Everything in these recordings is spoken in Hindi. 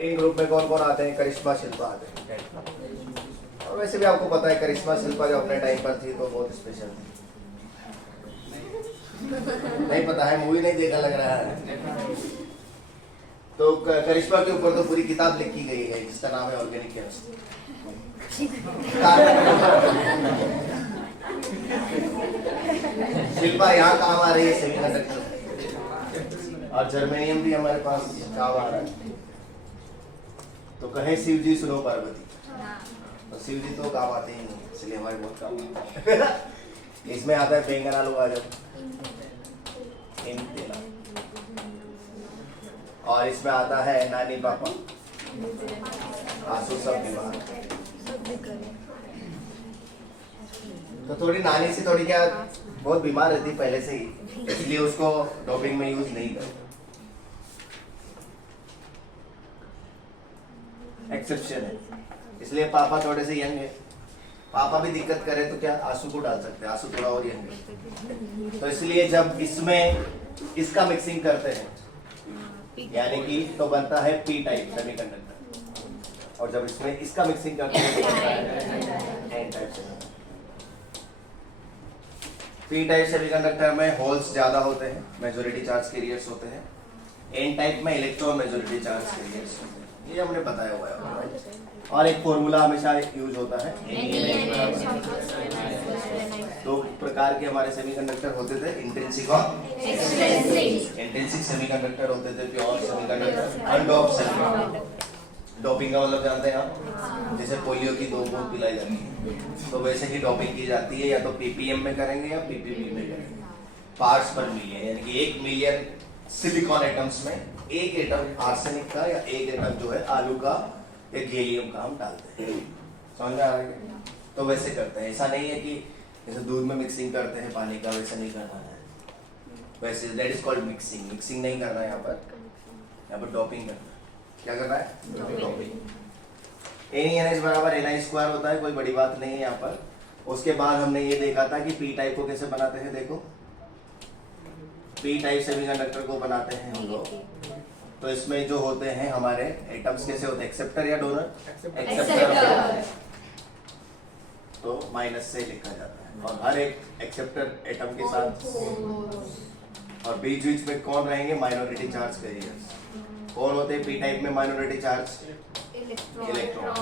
इन ग्रुप में कौन कौन आते हैं? करिश्मा, शिल्पा आते हैं। और वैसे भी आपको पता है करिश्मा शिल्पा जो अपने टाइम पर थी तो बहुत स्पेशल थी। नहीं पता है, मूवी नहीं देखा लग रहा है। तो करिश्मा के ऊपर तो पूरी किताब लिखी गई है जिसका नाम है ऑर्गेनिक केमिस्ट्री। शिल्पा यहाँ काम आ रही है सेमीकंडक्टर, और जर्मेनियम भी हमारे पास काम आ रहा है। तो कहे शिव जी सुनो पार्वती, तो शिव जी तो काम आते ही नहीं, इसलिए हमारे बहुत काम आते। इसमें आता है बैंगन आलू गाजर, और इसमें आता है नानी पापा, आंसू सब बीमार। तो थोड़ी नानी से थोड़ी क्या बहुत बीमार रहती पहले से ही, इसलिए उसको डोपिंग में यूज नहीं करते। एक्सेप्शन है, इसलिए पापा थोड़े से यंग है। पापा भी दिक्कत करे तो क्या आंसू को डाल सकते हैं, आंसू थोड़ा और यंग है। तो इसलिए जब इसमें इसका मिक्सिंग करते हैं यानी कि तो बनता है पी टाइप सेमीकंडक्टर, और जब इसमें इसका मिक्सिंग करते हैं तो बनता है N type semiconductor. P type semiconductor में होल्स ज्यादा होते हैं, मेजॉरिटी चार्ज कैरियर्स होते हैं। एन टाइप में इलेक्ट्रॉन मेजॉरिटी चार्ज कैरियर्स होते हैं, ये हमने बताया हुआ है। और एक फॉर्मूला हमेशा यूज होता है, दो प्रकार के हमारे सेमीकंडक्टर होते थे, इंट्रिंसिक और एक्सट्रिंसिक। इंट्रिंसिक सेमीकंडक्टर होते थे प्योर सेमीकंडक्टर, अनडोप्ड सेमीकंडक्टर। डोपिंग का मतलब जानते हैं आप, जैसे पोलियो की 2 बूंद पिलाई जाती है तो वैसे ही डोपिंग की जाती है, या तो पीपीएम में करेंगे या पीपीबी में करेंगे। पार्ट्स पर मिलियन यानी कि 1 मिलियन सिलिकॉन एटम्स में एक एटम आर्सेनिक का या एक एटम जो है आलू का या गैलियम का हम डालते हैं। समझ में आ रहा है? तो वैसे करते हैं, ऐसा नहीं है कि जैसे दूध में मिक्सिंग करते हैं पानी का, वैसे नहीं करना है। वैसे that is called mixing. Mixing नहीं करना है यहाँ पर डोपिंग करना है। क्या करना है? डोपिंग। NaNH बराबर Ni² होता है, कोई बड़ी बात नहीं है यहाँ पर। उसके बाद हमने ये देखा था कि पी टाइप को कैसे बनाते हैं। देखो पी टाइप सेमीकंडक्टर को बनाते हैं हम लोग, तो इसमें जो होते हैं हमारे एटम्स कैसे होते हैं, एक्सेप्टर या डोनर? एक्सेप्टर। तो माइनस से लिखा जाता है, और हर एक एक्सेप्टर एटम के साथ, और बीच बीच में कौन रहेंगे? Minority charge carriers. कौन होते हैं पी टाइप में minority charge? Electrons.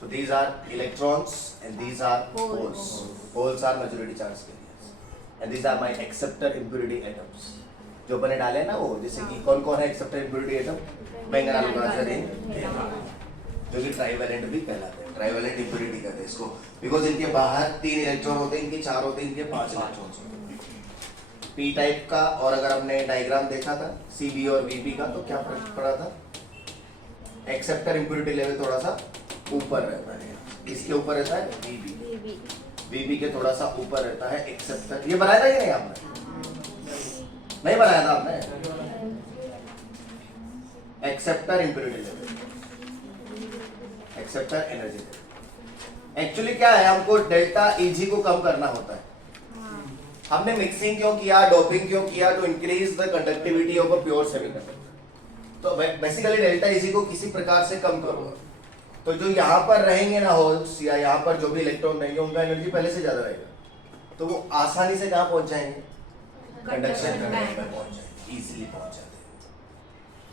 So these are electrons and these are holes. Holes are majority charge carriers. And these are my acceptor impurity atoms. जो बने डाले ना वो, जैसे कि कौन कौन है acceptor impurity atom? बैंगन आलू गाजर जो कि ट्राइवेलेंट भी कहलाते हैं। ट्राइवेलेंट impurity कहते हैं इसको, बिकॉज इनके बाहर 3 इलेक्ट्रॉन होते हैं, इनके 4 होते हैं, इनके 5 इलेक्ट्रॉन्स होते हैं। पी टाइप का, और अगर हमने डायग्राम देखा था CB और VB का, तो क्या फर्क पड़ा था? एक्सेप्टर इंप्योरिटी लेवल थोड़ा सा ऊपर रहता है, इसके ऊपर रहता है VB के थोड़ा सा ऊपर रहता है एक्सेप्टर। ये बनाया था कि नहीं आपने? नहीं बनाया था आपने? Acceptor impurity level, acceptor energy level. Actually क्या है, हमको डेल्टा EG को कम करना होता है। हमने मिक्सिंग क्यों किया, डोपिंग क्यों किया? To increase the conductivity of a pure semiconductor. तो बेसिकली डेल्टा EG को किसी प्रकार से कम करो, तो जो यहाँ पर रहेंगे ना होल्स, या यहाँ पर जो भी इलेक्ट्रॉन रहेंगे, उनका एनर्जी पहले से ज्यादा रहेगा, तो वो आसानी से कहाँ पहुंच जाएंगे? कंडक्शन बैंड में पहुंच जाएंगे, इजीली पहुंच जाते हैं।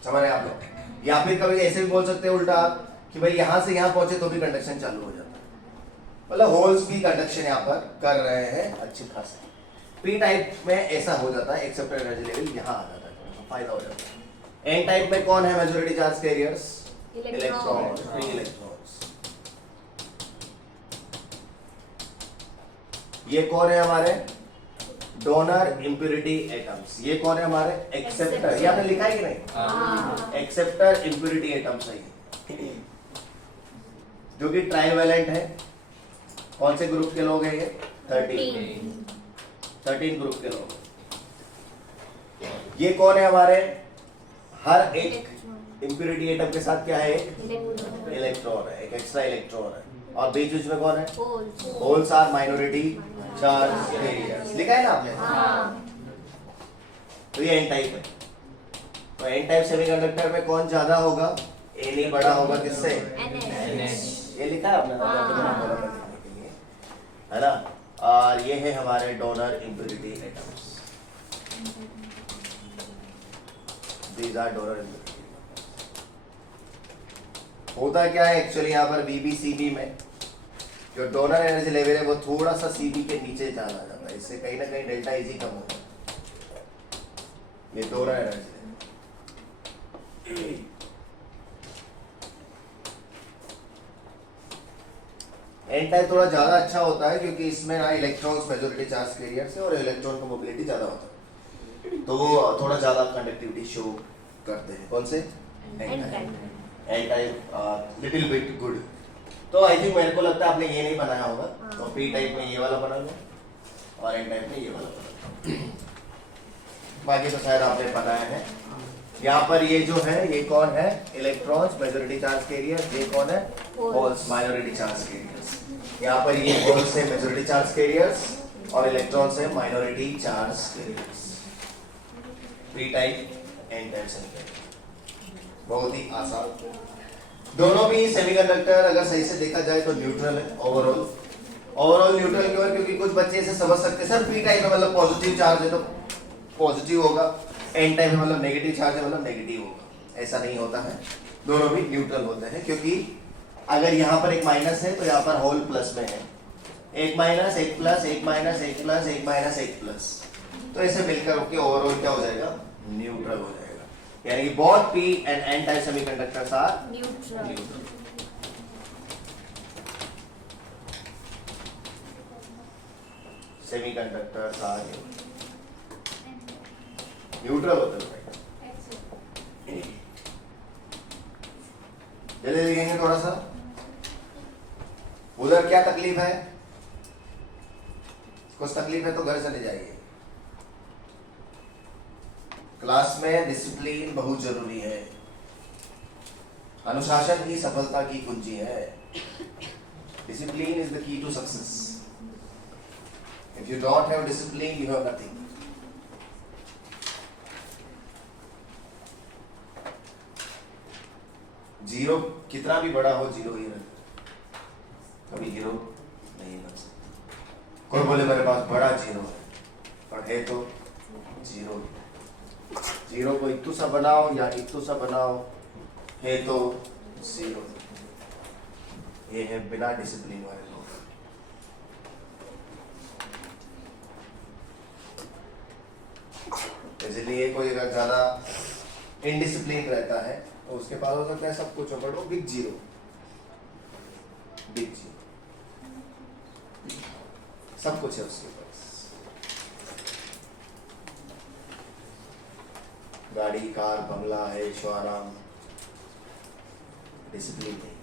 समझ रहे हैं आप लोग? या फिर कभी ऐसे भी बोल सकते हैं उल्टा कि भाई यहाँ से यहाँ पहुंचे तो भी कंडक्शन चालू हो जाता है, मतलब होल्स भी कंडक्शन यहाँ पर कर रहे हैं अच्छी खासी। पी टाइप में ऐसा हो जाता है, एक्सेप्टर एनर्जी लेवल यहाँ आ जाता है, फायदा हो जाता है। एन टाइप में कौन है majority charge carriers? Electrons, free electrons. ये कौन है हमारे? Donor impurity atoms. ये कौन है हमारे? एक्सेप्टर। ये आपने लिखा है कि नहीं? एक्सेप्टर इंप्योरिटी एटम्स है, जो कि ट्राइवेलेंट है। कौन से ग्रुप के लोग हैं ये? 13 ग्रुप के लोग। ये कौन है हमारे? हर एक इंप्योरिटी एटम के साथ क्या है? इलेक्ट्रॉन है, एक एक्स्ट्रा इलेक्ट्रॉन है। और बीच बीच में कौन है? Holes are minority charge carriers. लिखा है ना आपने? तो ये एन टाइप है। तो एन टाइप सेमीकंडक्टर में कौन ज्यादा होगा? एन ही बड़ा होगा किससे? NH। ये लिखा है आपने तो बोला था लिखने के लिए, है ना। और ये है हमारे donor impurity atoms, these are donor impurity. होता क्या है एक्चुअली यहाँ पर BBCB में जो डोनर एनर्जी लेवल है वो थोड़ा सा CB के नीचे चला जाता है, इससे कहीं ना कहीं डेल्टा इजी कम होता है। ये डोनर एनर्जी एन टाइप थोड़ा ज्यादा अच्छा होता है क्योंकि इसमें ना इलेक्ट्रॉन्स मेजॉरिटी चार्ज कैरियर्स है और इलेक्ट्रॉन का मोबिलिटी ज्यादा होता है, तो वो थोड़ा ज्यादा कंडक्टिविटी शो करते हैं। कौन से? N type little bit good. तो आई थिंक मेरे को लगता है आपने ये नहीं बनाया होगा, तो पी टाइप में ये वाला बना लो और एन टाइप में ये वाला बना लो, बाकी तो शायद आपने बनाया है। यहाँ पर ये जो है ये कौन है? Electrons majority charge carrier. ये कौन है? Holes minority charge carriers. यहाँ पर ये होल्स है मेजॉरिटी चार्ज कैरियर्स और इलेक्ट्रॉन्स है minority charge carriers. P type N type semiconductor बहुत ही आसान। दोनों भी सेमीकंडक्टर अगर सही से देखा जाए तो न्यूट्रल है ओवरऑल न्यूट्रल क्यों है? क्योंकि कुछ बच्चे इसे समझ सकते हैं सर पी टाइप में मतलब पॉजिटिव चार्ज है तो पॉजिटिव होगा, एन टाइप में मतलब नेगेटिव चार्ज है मतलब नेगेटिव होगा। ऐसा नहीं होता है, दोनों भी न्यूट्रल होते हैं। क्योंकि अगर यहाँ पर एक माइनस है तो यहाँ पर होल प्लस में है, एक माइनस एक प्लस एक माइनस एक प्लस एक माइनस एक प्लस, तो ऐसे मिलकर के ओवरऑल क्या हो जाएगा? न्यूट्रल हो जाएगा। यानी कि both P and N type semiconductors are neutral. Semiconductors are neutral होते हैं। जल्दी लिखेंगे थोड़ा सा। उधर क्या तकलीफ है? कुछ तकलीफ है तो घर चले जाइए। क्लास में डिसिप्लिन बहुत जरूरी है, अनुशासन ही सफलता की कुंजी है। Discipline is the key to success. If you don't have discipline you have nothing. Zero कितना भी बड़ा हो जीरो ही रहता, कभी जीरो नहीं बन सकता। कोई बोले मेरे पास बड़ा जीरो है पर है तो जीरो। जीरो को इतू सा बनाओ या इतू सा बनाओ है तो जीरो। ये है बिना डिसिप्लिन वाले लोग। इसलिए कोई अगर ज्यादा इनडिसिप्लिन रहता है तो उसके पास हो सकता है सब कुछ हो बट वो बिग जीरो सब कुछ है उसके पास, गाड़ी कार बंगला ऐशो आराम, डिसिप्लिन नहीं,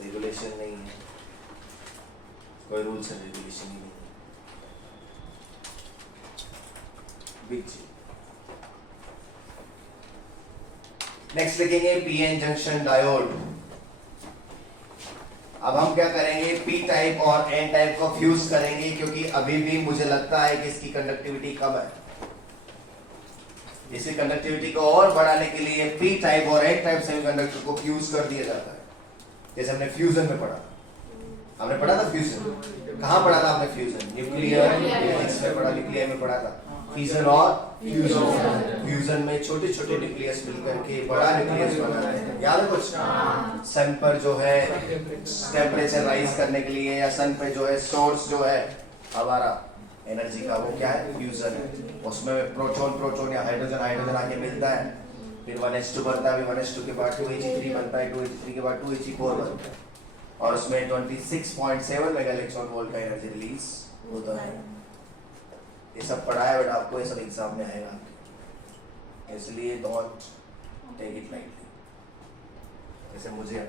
रेगुलेशन नहीं है, कोई रूल्स एंड रेगुलेशन ही नहीं, बिग जी। नेक्स्ट लिखेंगे पीएन जंक्शन डायोड। अब हम क्या करेंगे? पी टाइप और एन टाइप को फ्यूज करेंगे क्योंकि अभी भी मुझे लगता है कि इसकी कंडक्टिविटी कम है। इसकी कंडक्टिविटी को और बढ़ाने के लिए पी टाइप और एन टाइप सेमीकंडक्टर को फ्यूज कर दिया जाता है। जैसे हमने फ्यूजन में पढ़ा, हमने पढ़ा था फ्यूजन। कहाँ पढ़ा था आपने फ्यूजन? न्यूक्लियर फिजिक्स में पढ़ा, न्यूक्लियर में पढ़ा था फिजन और फ्यूजन। फ्यूजन में छोटे छोटे न्यूक्लियस मिलकर के बड़ा न्यूक्लियस बनाते हैं। याद है कुछ? सन पर जो है टेम्परेचर राइज करने के लिए या सन पे जो है सोर्स जो है हमारा एनर्जी का वो क्या है? फ्यूजन है। उसमें प्रोटॉन प्रोटॉन या हाइड्रोजन हाइड्रोजन आके मिलता है, फिर 1s2 बनता है, 1s2 के बाद 2He3 बनता है, 2He3 के बाद 2He4 बनता है और उसमें 26.7 मेगा इलेक्ट्रॉन वोल्ट का एनर्जी रिलीज होता है। ये सब पढ़ाया बेटा आपको, ये सब एग्जाम में आएगा, इसलिए डोंट टेक इट लाइटली। जैसे मुझे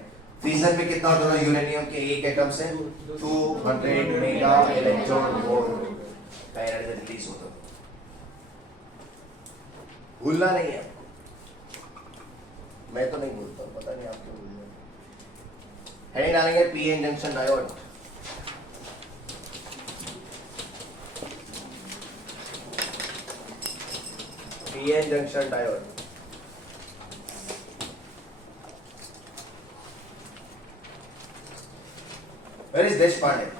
फ्यूजन में कितना होता है? यूरेनियम के एक एटम से 200 मेगा इलेक्ट्रॉन वोल्ट का एनर्जी रिलीज होता है। भूलना नहीं है, मैं तो नहीं भूलता, पता नहीं आप क्यों भूल रहे। हेडिंग डालेंगे PN junction diode. PN junction diode Where is Deshpande?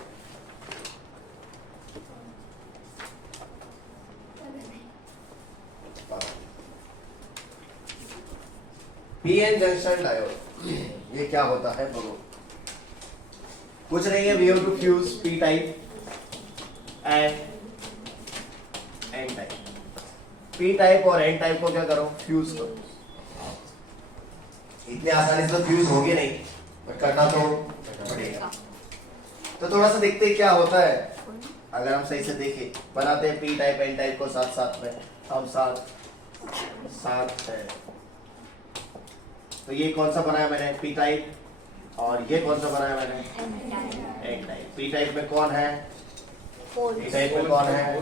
PN junction diode, ये क्या होता है बोलो? कुछ नहीं है, we have to fuse P type and N type. P type और एन टाइप को क्या करो? फ्यूज करो। इतने आसानी से तो फ्यूज होंगे नहीं, पर करना तो पड़ेगा। तो थोड़ा सा देखते हैं क्या होता है। अगर हम सही से देखें, बनाते हैं पी टाइप एन टाइप को साथ साथ में, हम साथ है। तो ये कौन सा बनाया मैंने? P type. और ये कौन सा बनाया मैंने? N type. पी टाइप में कौन है? पी टाइप में कौन है?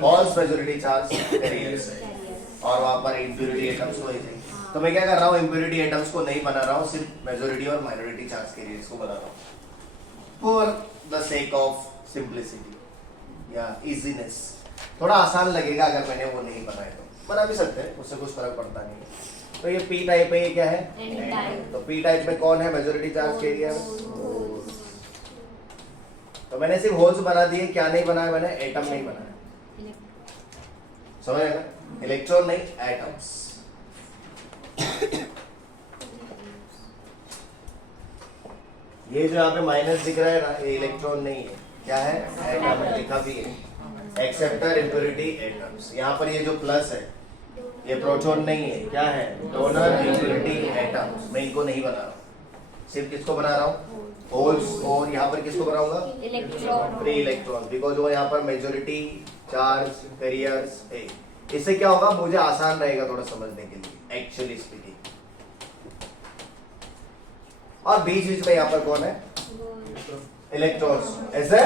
फॉल्स मेजॉरिटी चार्ज कैरियर्स है, और वहां पर इम्प्योरिटी एटम्स को ही। तो मैं क्या कर रहा हूँ? इम्प्योरिटी एटम्स को नहीं बना रहा हूँ, सिर्फ मेजॉरिटी और माइनॉरिटी चार्ज कैरियर्स को बना रहा हूँ for the sake of simplicity या इजीनेस। थोड़ा आसान लगेगा अगर मैंने वो नहीं बनाया, तो बना भी सकते हैं, उससे कुछ फर्क पड़ता नहीं है। तो ये पी टाइप है, ये क्या है? N type. तो पी टाइप में कौन है? Majority charge carrier. तो मैंने सिर्फ होल्स बना दिए, क्या नहीं बनाया मैंने? एटम नहीं बनाया। समझ आएगा? इलेक्ट्रॉन नहीं, एटम्स। ये जो यहाँ पे माइनस दिख रहा है ना, ये इलेक्ट्रॉन नहीं है, क्या है? एटम है, लिखा भी है, एक्सेप्टर इम्प्योरिटी एटम्स। यहाँ पर ये जो प्लस है, ये प्रोटॉन नहीं है, क्या है? Donor impurity atoms. मैं इनको नहीं बना रहा हूँ, सिर्फ किसको बना रहा हूँ? होल्स। और यहाँ पर किसको बनाऊंगा? इलेक्ट्रॉन, फ्री इलेक्ट्रॉन, बिकॉज वो यहाँ पर मेजॉरिटी चार्ज कैरियर्स है। इससे क्या होगा? मुझे आसान रहेगा थोड़ा समझने के लिए, एक्चुअली स्पीकिंग। और बीच में यहाँ पर कौन है? इलेक्ट्रॉन्स, ऐसे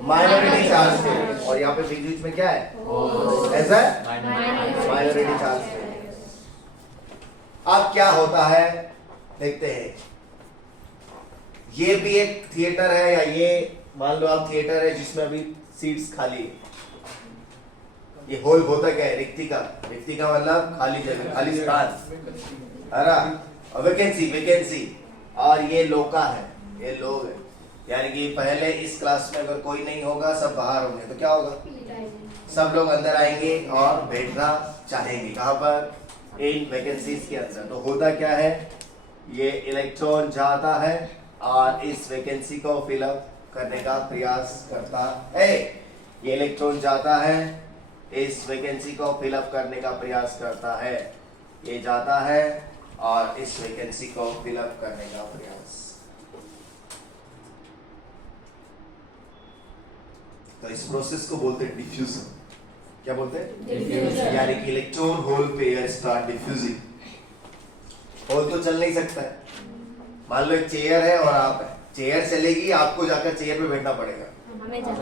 माइनॉरिटी चार्ज कैरियर्स। और यहाँ पे बीच में क्या है? ऐसे माइनॉरिटी चार्ज कैरियर्स। अब क्या होता है देखते हैं। ये भी एक थिएटर है, या ये मान लो आप थिएटर है जिसमें अभी सीट्स खाली है। ये होल होता क्या है? रिक्तिका। रिक्तिका मतलब खाली जगह, खाली स्थान, है ना? वैकेंसी। और ये लोका है, ये लोग है, यानी कि पहले इस क्लास में अगर कोई नहीं होगा, सब बाहर होंगे, तो क्या होगा? सब लोग अंदर आएंगे और बैठना चाहेंगे। कहाँ पर? इन वैकेंसीज के अंदर। तो होता क्या है? ये इलेक्ट्रॉन जाता है और इस वैकेंसी को फिलअप करने का प्रयास करता है। ये इलेक्ट्रॉन जाता है, इस वैकेंसी को फिलअप करने का प्रयास करता है। ये जाता है और इस वैकेंसी को फिलअप करने का प्रयास। तो इस प्रोसेस को बोलते हैं डिफ्यूजन। क्या बोलते हैं? डिफ्यूजन। यानी कि electron hole pair start diffusing. Hole तो चल नहीं सकता है। मान लो एक चेयर है और आप है, चेयर चलेगी, आपको जाकर चेयर पे बैठना पड़ेगा,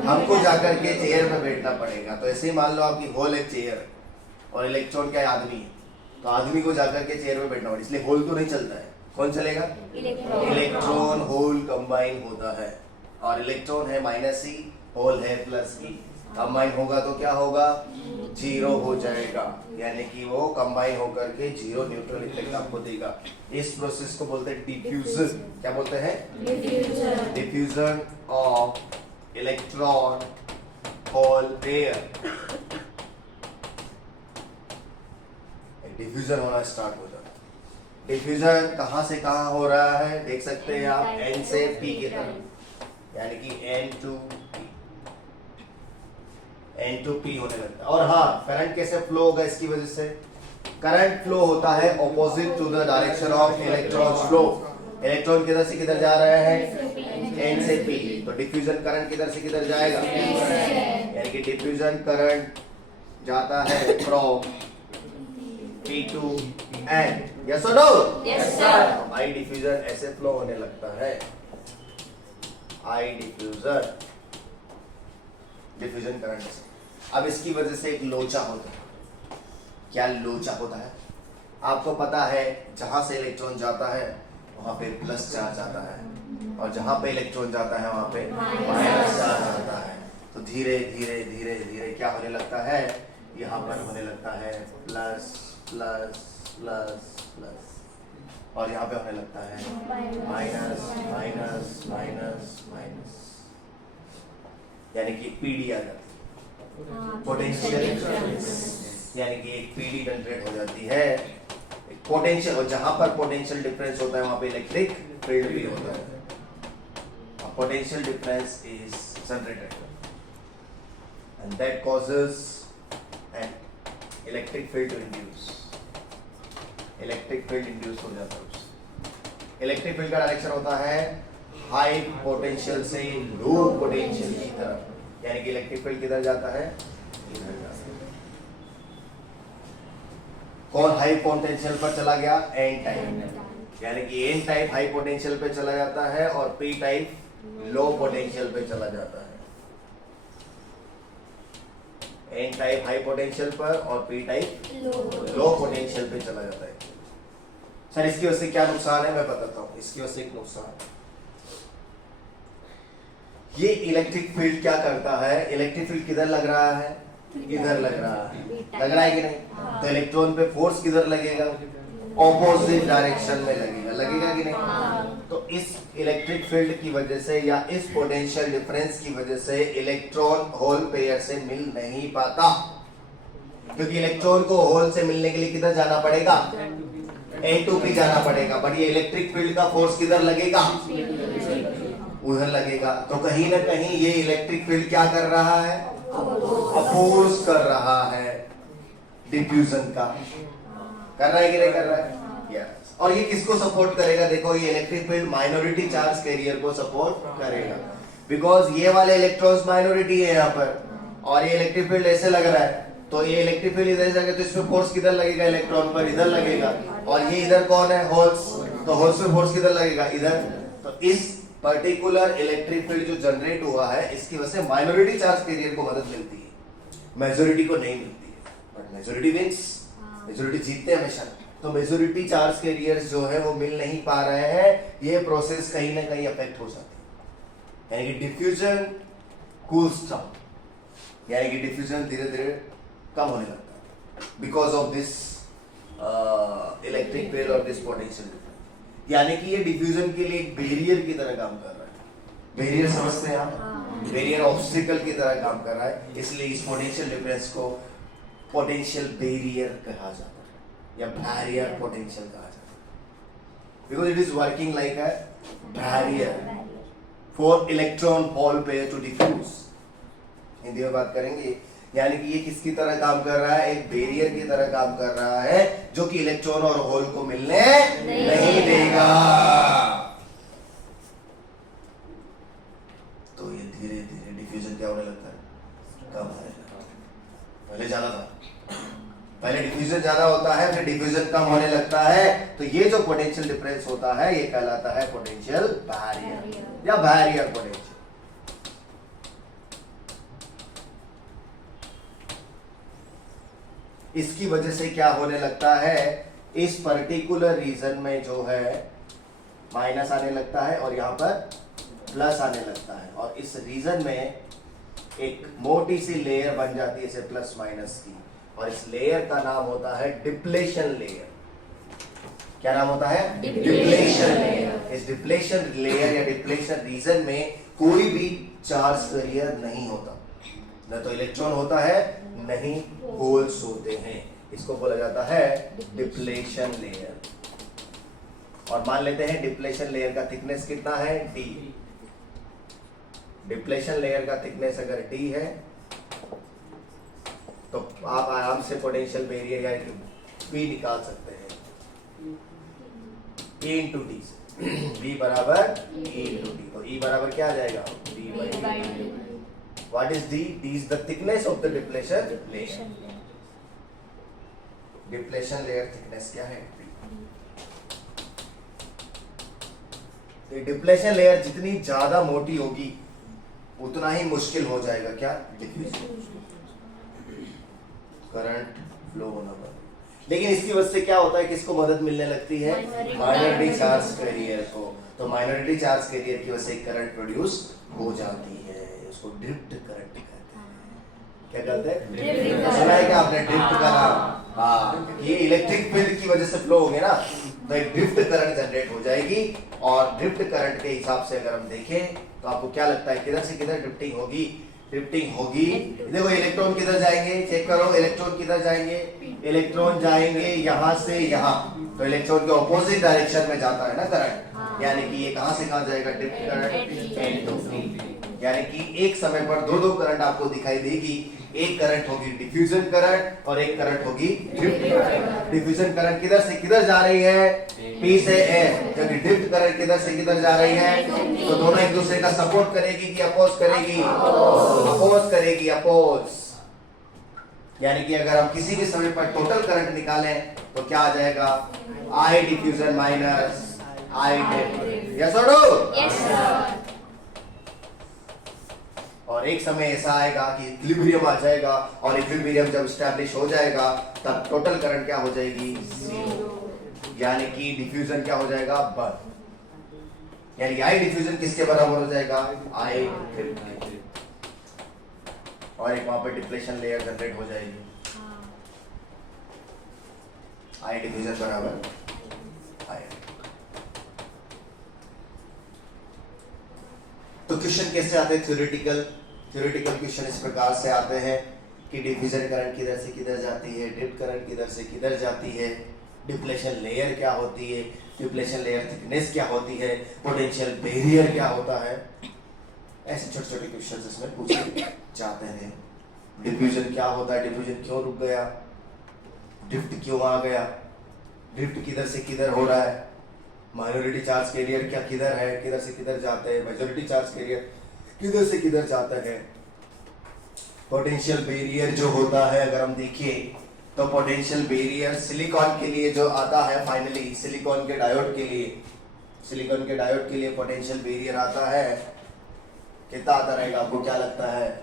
हमको जाकर के चेयर पे बैठना पड़ेगा। तो ऐसे ही मान लो आपकी होल एक चेयर है और इलेक्ट्रॉन क्या है? आदमी है, तो आदमी को जाकर के चेयर पे बैठना पड़ेगा, इसलिए होल तो नहीं चलता है। कौन चलेगा? इलेक्ट्रॉन होल कंबाइन होता है, और इलेक्ट्रॉन है माइनस ई, होल है प्लस ई। कंबाइन होगा तो क्या होगा? जीरो हो जाएगा, यानी कि वो कंबाइन होकर के जीरो न्यूट्रल इफेक्ट आपको देगा। इस प्रोसेस को बोलते हैं डिफ्यूजन। क्या बोलते हैं? Diffusion of electron hole pair. Diffusion होना स्टार्ट हो जाता है। डिफ्यूजन कहां से कहां हो रहा है देख सकते हैं आप, N से P की तरफ, यानी कि N to P होने लगता है। और हाँ, करंट कैसे फ्लो होगा इसकी वजह से? करंट फ्लो होता है opposite to the direction of electron flow. Electron किधर से किधर जा रहा है? N से P। तो डिफ्यूजन करंट किधर से किधर जाएगा? यानी कि डिफ्यूजन करंट जाता है from P to N। Yes और नो? Yes sir. आई डिफ्यूजन ऐसे फ्लो होने लगता है। आई डिफ्यूजन, डिफ्यूजन करंट से। अब इसकी वजह से एक लोचा होता है। क्या लोचा होता है? आपको पता है, जहां से इलेक्ट्रॉन जाता है वहां पे प्लस चार्ज आता है, और जहां पे इलेक्ट्रॉन जाता है वहां पे माइनस चार्ज आता है। तो धीरे धीरे धीरे धीरे क्या होने लगता है? यहाँ पर होने लगता है प्लस प्लस प्लस प्लस। और यहाँ पे होने लगता है माइनस माइनस माइनस माइनस, यानी कि पीडी आ जाती है, पोटेंशियल डिफरेंस, यानी कि एक पीडी जनरेट हो जाती है, एक पोटेंशियल, और जहां पर पोटेंशियल डिफरेंस होता है वहां पे इलेक्ट्रिक फील्ड भी होता है। Potential difference is generated and that causes an electric field to induce, electric field induce हो जाता है उससे। इलेक्ट्रिक फील्ड का डायरेक्शन होता है हाई पोटेंशियल से लो पोटेंशियल की तरफ, यानी कि इलेक्ट्रिक फील्ड किधर जाता है, इधर जाता है। कौन हाई पोटेंशियल पर चला गया, एन टाइप, यानी कि एन टाइप हाई पोटेंशियल पे चला जाता है और पी टाइप लो पोटेंशियल पे चला जाता है। एन टाइप हाई पोटेंशियल पर और पी टाइप लो पोटेंशियल पे चला जाता है। सर इसकी वजह से क्या नुकसान है मैं बताता हूं। इसकी वजह से एक नुकसान, ये इलेक्ट्रिक फील्ड क्या करता है, इलेक्ट्रिक फील्ड किधर लग रहा है, इधर लग रहा है कि नहीं, तो इलेक्ट्रॉन पे फोर्स किधर लगेगा, ऑपोजिट डायरेक्शन में लगेगा कि नहीं। तो इस इलेक्ट्रिक फील्ड की वजह से या इस पोटेंशियल डिफरेंस की वजह से इलेक्ट्रॉन होल पेयर से मिल नहीं पाता, क्योंकि इलेक्ट्रॉन को होल से मिलने के लिए किधर जाना पड़ेगा, N2P जाना पड़ेगा, बट ये इलेक्ट्रिक फील्ड का फोर्स किधर लगेगा, उधर लगेगा। तो कहीं ना कहीं ये इलेक्ट्रिक फील्ड क्या कर रहा है, अपोज कर रहा है डिफ्यूजन का, कर रहा है कि नहीं कर रहा है, यस। और ये किसको सपोर्ट करेगा, देखो ये electric field minority charge carrier को सपोर्ट करेगा, बिकॉज ये वाले इलेक्ट्रॉन्स माइनॉरिटी है यहाँ पर, और ये इलेक्ट्रिक फील्ड ऐसे लग रहा है, तो ये इलेक्ट्रिक फील्ड इधर जाएगा तो इसमें फोर्स किधर लगेगा, इलेक्ट्रॉन पर इधर लगेगा, और ये इधर कौन है, होल्स, तो होल्स में फोर्स किधर लगेगा, इधर। तो इस पर्टिकुलर इलेक्ट्रिक फील्ड जो जनरेट हुआ है इसकी वजह से माइनॉरिटी चार्ज कैरियर को मदद मिलती है, मेजॉरिटी को नहीं मिलती है, बट मेजॉरिटी विंस, मेजॉरिटी जीतते हैं हमेशा। तो मेजॉरिटी चार्ज कैरियर्स जो है वो मिल नहीं पा रहे हैं, ये प्रोसेस कहीं ना कहीं अफेक्ट हो जाती है, यानी कि डिफ्यूजन कूल्स डाउन, यानी कि डिफ्यूजन धीरे धीरे कम होने लगता है because of this electric field और दिस पोटेंशियल डिफरेंस। यानी कि ये डिफ्यूजन के लिए एक बैरियर की तरह काम कर रहा है, बैरियर समझते हैं आप, बैरियर ऑब्स्टिकल की तरह काम कर रहा है, इसलिए इस पोटेंशियल डिफरेंस को पोटेंशियल बैरियर कहा जाता है या बैरियर पोटेंशियल कहा जाता है, because it is working like a barrier for electron hole pair to diffuse. Hindi में बात करेंगे, यानी कि ये किसकी तरह काम कर रहा है, एक बैरियर की तरह काम कर रहा है जो कि इलेक्ट्रॉन और होल को मिलने नहीं देगा। तो ये धीरे धीरे डिफ्यूजन क्या होने लगता है, कम होने लगता है। पहले ज्यादा था, पहले डिफ्यूजन ज्यादा होता है, फिर डिफ्यूजन कम होने लगता है, तो ये जो पोटेंशियल डिफरेंस होता है ये कहलाता है पोटेंशियल बैरियर या बैरियर पोटेंशियल। इसकी वजह से क्या होने लगता है, इस पर्टिकुलर रीजन में जो है माइनस आने लगता है और यहाँ पर प्लस आने लगता है, और इस रीजन में एक मोटी सी लेयर बन जाती है इसे प्लस माइनस की, और इस लेयर का नाम होता है डिप्लेशन लेयर। क्या नाम होता है, डिप्लेशन लेयर। इस डिप्लेशन लेयर या डिप्लेशन रीजन में कोई भी चार्ज कैरियर नहीं होता, न तो इलेक्ट्रॉन होता है नहीं होल्स होते हैं, इसको बोला जाता है डिप्लेशन लेयर। और मान लेते हैं डिप्लेशन लेयर का थिकनेस कितना है, d। डिप्लेशन लेयर का थिकनेस अगर d है तो आप आराम से पोटेंशियल बैरियर या V निकाल सकते हैं, E इंटू डी से, V बराबर E इंटू डी, तो E बराबर क्या आ जाएगा, D by D। What is D? D is the thickness of the depletion layer. Depletion layer thickness क्या है, डिप्लेशन लेयर जितनी ज्यादा मोटी होगी उतना ही मुश्किल हो जाएगा क्या, डिफ्यूजन, करंट फ्लो होना बंद। लेकिन इसकी वजह से क्या होता है, किसको मदद मिलने लगती है, माइनॉरिटी चार्ज कैरियर को। तो माइनॉरिटी चार्ज कैरियर की वजह से करंट प्रोड्यूस हो जाती है, उसको ड्रिफ्ट करंट कहते हैं। क्या कहते हैं, सुना है क्या आपने ड्रिफ्ट का नाम, हाँ, ये इलेक्ट्रिक फील्ड की वजह से फ्लो हो गया ना, तो एक ड्रिफ्ट करंट जनरेट हो जाएगी। और ड्रिफ्ट करंट के हिसाब से अगर हम देखें तो आपको क्या लगता है किधर से किधर ड्रिफ्टिंग होगी? ड्रिफ्टिंग होगी, देखो इलेक्ट्रॉन किधर जाएंगे, चेक करो इलेक्ट्रॉन किधर जाएंगे, इलेक्ट्रॉन जाएंगे यहां से यहां, तो इलेक्ट्रॉन के ऑपोजिट डायरेक्शन में जाता है ना करंट, यानी कि ये कहां से कहां जाएगा? Drift current and to P. यानी कि एक समय पर दो दो करंट आपको दिखाई देगी, एक करंट होगी डिफ्यूजन करंट और एक करंट होगी ड्रिफ्ट करंट। डिफ्यूजन करंट किधर से किधर जा रही है? पी से ए, जबकि ड्रिफ्ट करंट किधर से किधर जा रही है? तो दोनों एक दूसरे का सपोर्ट करेगी कि अपोज करेगी? अपोज करेगी, अपोज। यानी कि अगर हम किसी भी समय पर टोटल करंट निकालें तो क्या आ जाएगा? आई डिफ्यूजन माइनस आई ड्रिफ्ट। यस और नो? Yes sir. और एक समय ऐसा आएगा कि इक्विलिब्रियम आ जाएगा, और इक्विलिब्रियम जब स्टैब्लिश हो जाएगा तब टोटल करंट क्या हो जाएगी? जीरो। यानी कि डिफ्यूजन क्या हो जाएगा? बंद। यानी आई डिफ्यूजन किसके बराबर हो जाएगा? आई ड्रिफ्ट। और एक वहां पर डिप्लेशन लेयर जनरेट हो जाएगी। आई डिफ्यूजन बराबर आई। तो क्वेश्चन कैसे आते हैं? थ्योरेटिकल क्वेश्चन इस प्रकार से आते हैं कि डिफ्यूजन करंट किधर से किधर जाती है, ड्रिफ्ट करंट किधर से किधर जाती है, डिप्लेशन लेयर क्या होती है, डिप्लेशन लेयर थिकनेस क्या होती है, पोटेंशियल बैरियर क्या होता है। ऐसे छोटे छोटे क्वेश्चन इसमें पूछे जाते हैं। डिफ्यूजन क्या होता है, डिफ्यूजन क्यों रुक गया, ड्रिफ्ट क्यों आ गया, ड्रिफ्ट किधर से किधर हो रहा है, माइनॉरिटी चार्ज कैरियर क्या किधर है, किधर से किधर जाते हैं, मेजॉरिटी चार्ज कैरियर किधर से किधर जाता है। पोटेंशियल बैरियर जो होता है अगर हम देखें तो पोटेंशियल बैरियर सिलिकॉन के लिए जो आता है, फाइनली सिलिकॉन के डायोड के लिए पोटेंशियल बैरियर आता है, कितना आता रहेगा आपको क्या लगता है?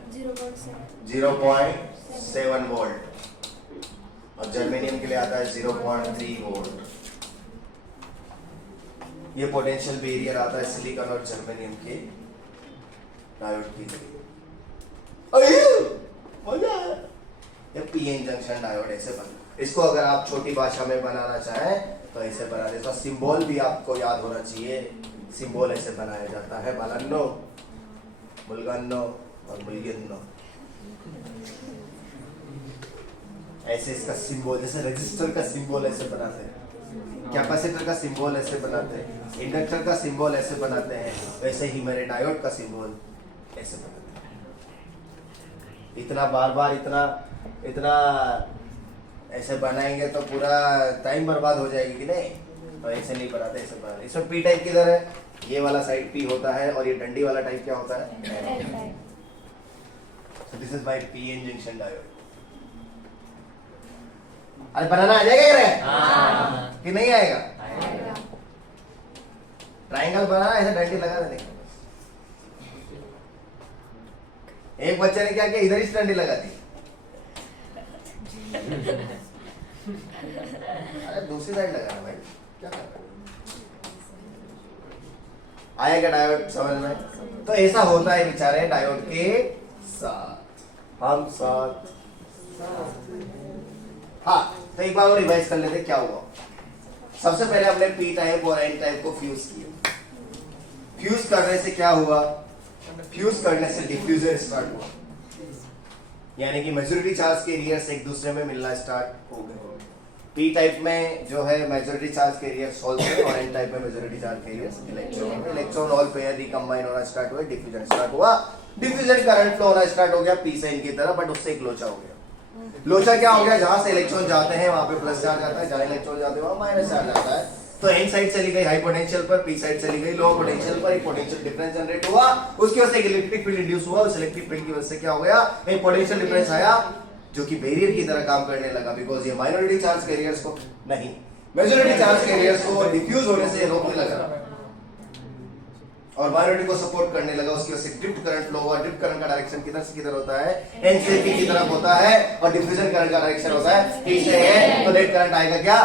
0.7 वोल्ट। और जर्मेनियम के लिए आता है 0.3 वोल्ट। ये पोटेंशियल बैरियर आता है सिलिकॉन और जर्मेनियम के डायोड के लिए। मजा आया। ये पीएन जंक्शन डायोड ऐसे बना। इसको अगर आप छोटी भाषा में बनाना चाहें तो ऐसे बना दे। तो सिंबल भी आपको याद होना चाहिए, सिंबल ऐसे बनाया जाता है, बालन्नो, बुलगन्नो और बुलगिन्नो। ऐसे इसका सिंबल, जैसे रजिस्टर का सिंबल ऐसे बनाते हैं, कैपेसिटर का सिंबल ऐसे बनाते हैं, इंडक्टर का सिंबल ऐसे बनाते हैं, वैसे ही मेरे डायोड का सिंबल ऐसे बनाते हैं। इतना बार बार इतना ऐसे बनाएंगे तो पूरा टाइम बर्बाद हो जाएगी कि नहीं? तो ऐसे नहीं बनाते, ऐसे बनाते। इसमें पी टाइप किधर है? ये वाला साइड पी होता है और ये डंडी वाला टाइप क्या होता है? So this is my PN junction diode. अरे बनाना आ जाएगा क्या कि नहीं आएगा? ट्राइंगल बनाना, ऐसे डंडी लगा देने। एक बच्चे ने क्या किया, इधर ही डंडी लगा दी। अरे दूसरी साइड लगाना भाई, क्या कर रहा है? आएगा डायोड समझ में? तो ऐसा होता है बेचारे डायोड के साथ, हम साथ। हाँ, तो एक बार रिवाइज कर लेते क्या हुआ। सबसे पहले हमने पी टाइप और एन टाइप को फ्यूज किया। फ्यूज करने से क्या हुआ? फ्यूज करने से डिफ्यूजन स्टार्ट हुआ, यानी कि मेजॉरिटी चार्ज कैरियर्स एक दूसरे में मिलना स्टार्ट हो गए। पी टाइप में जो है मेजॉरिटी चार्ज कैरियर्स होल थे और एन टाइप में majority charge carriers electron hole pair recombine होना स्टार्ट हुआ, डिफ्यूजन स्टार्ट हुआ। डिफ्यूजन करंट फ्लो होना स्टार्ट हो गया पी से एन की तरफ, बट उससे एक लोचा हो गया। लोचा क्या हो गया? जहां से इलेक्ट्रॉन जाते हैं वहां पे प्लस चार्ज आता है, जहां इलेक्ट्रॉन जाते हैं वहां माइनस चार्ज आता है। तो एन साइड चली गई हाई पोटेंशियल पर, पी साइड चली गई लो पोटेंशियल पर। एक पोटेंशियल डिफरेंस जनरेट हुआ, उसकी वजह से एक इलेक्ट्रिक फील्ड इंड्यूस हुआ। उस इलेक्ट्रिक फील्ड की वजह से क्या हो गया? एक पोटेंशियल डिफरेंस आया जो कि बैरियर की तरह काम करने लगा, बिकॉज ये माइनॉरिटी चार्ज कैरियर्स को नहीं, मेजॉरिटी चार्ज कैरियर्स को डिफ्यूज होने से रोकने लगा और माइनॉरिटी को सपोर्ट करने लगा। उसकी वजह से ड्रिफ्ट करंट फ्लो हुआ। ड्रिफ्ट करंट का डायरेक्शन किधर से किधर होता है? एन से पी की तरफ होता है, और डिफ्यूजन करंट का डायरेक्शन होता है पी से एन। तो नेट करंट आएगा क्या?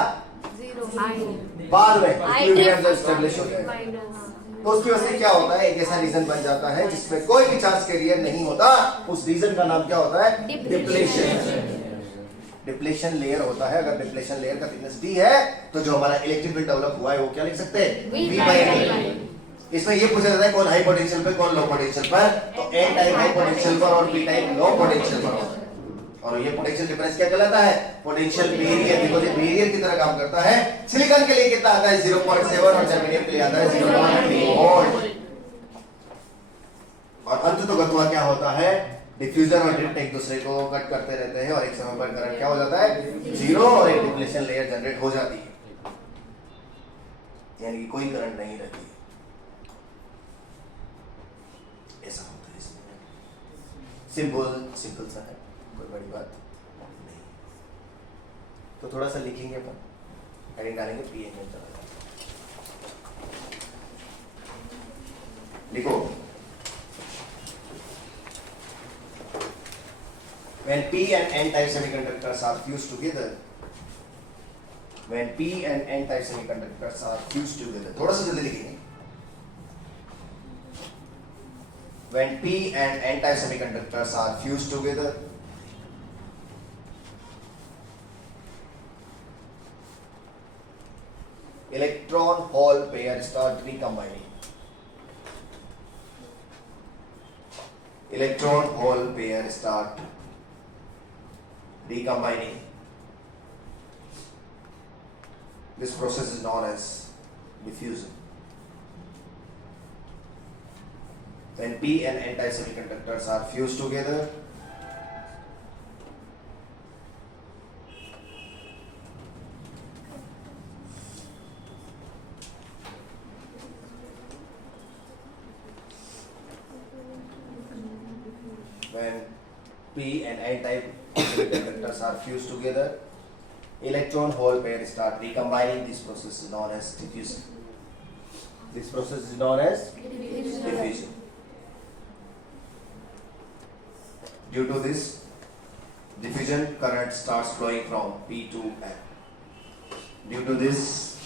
बाद में इक्विलिब्रियम जब एस्टैब्लिश हो जाएगा तो उसकी वजह से क्या होता है? एक ऐसा रीजन बन जाता है जिसमें कोई भी चार्ज कैरियर नहीं होता। उस रीजन का नाम क्या होता है? डिप्लेशन। डिप्लेशन लेयर होता है, अगर डिप्लेशन लेयर का थिकनेस d है तो जो हमारा इलेक्ट्रिक फील्ड डेवलप हुआ है वो क्या लिख सकते हैं, V/L। इसमें ये पूछा जाता है कौन हाई पोटेंशियल पे कौन लो पोटेंशियल पर, तो n टाइप हाई पोटेंशियल पर और p टाइप लो पोटेंशियल पर होता है। और ये पोटेंशियल डिफरेंस क्या कहलाता है, पोटेंशियल बैरियर। देखो ये बैरियर की तरह काम करता है। सिलिकॉन के लिए कितना आता है 0.7 और जर्मेनियम के लिए आता है 0.3 वोल्ट। और अंततः हुआ क्या होता है, डिफ्यूजर और ड्रिफ्ट एक दूसरे को कट करते रहते हैं और एक समय पर करंट क्या हो जाता है, जीरो, और एक डिप्लेशन लेयर जनरेट हो जाती है, यानी कि कोई करंट नहीं रहती है। ऐसा होता है इसमें। सिंपल सा है, कोई बड़ी बात नहीं। तो थोड़ा सा लिखेंगे अपन, हेडिंग डालेंगे पीएन में चला लिखो। When P and N type semiconductors are fused together, when P and N type semiconductors are fused together, थोड़ा सा जल्दी लिखेंगे। When P and N type semiconductors are fused together, electron hole pair start recombining. Electron hole pair start recombining. This process is known as diffusion. When P and N type semiconductors are fused together, when P and N type semiconductors are fused together, electron hole pair start recombining. This process is known as diffusion. This process is known as diffusion. Due to this diffusion, current starts flowing from P to N. Due to this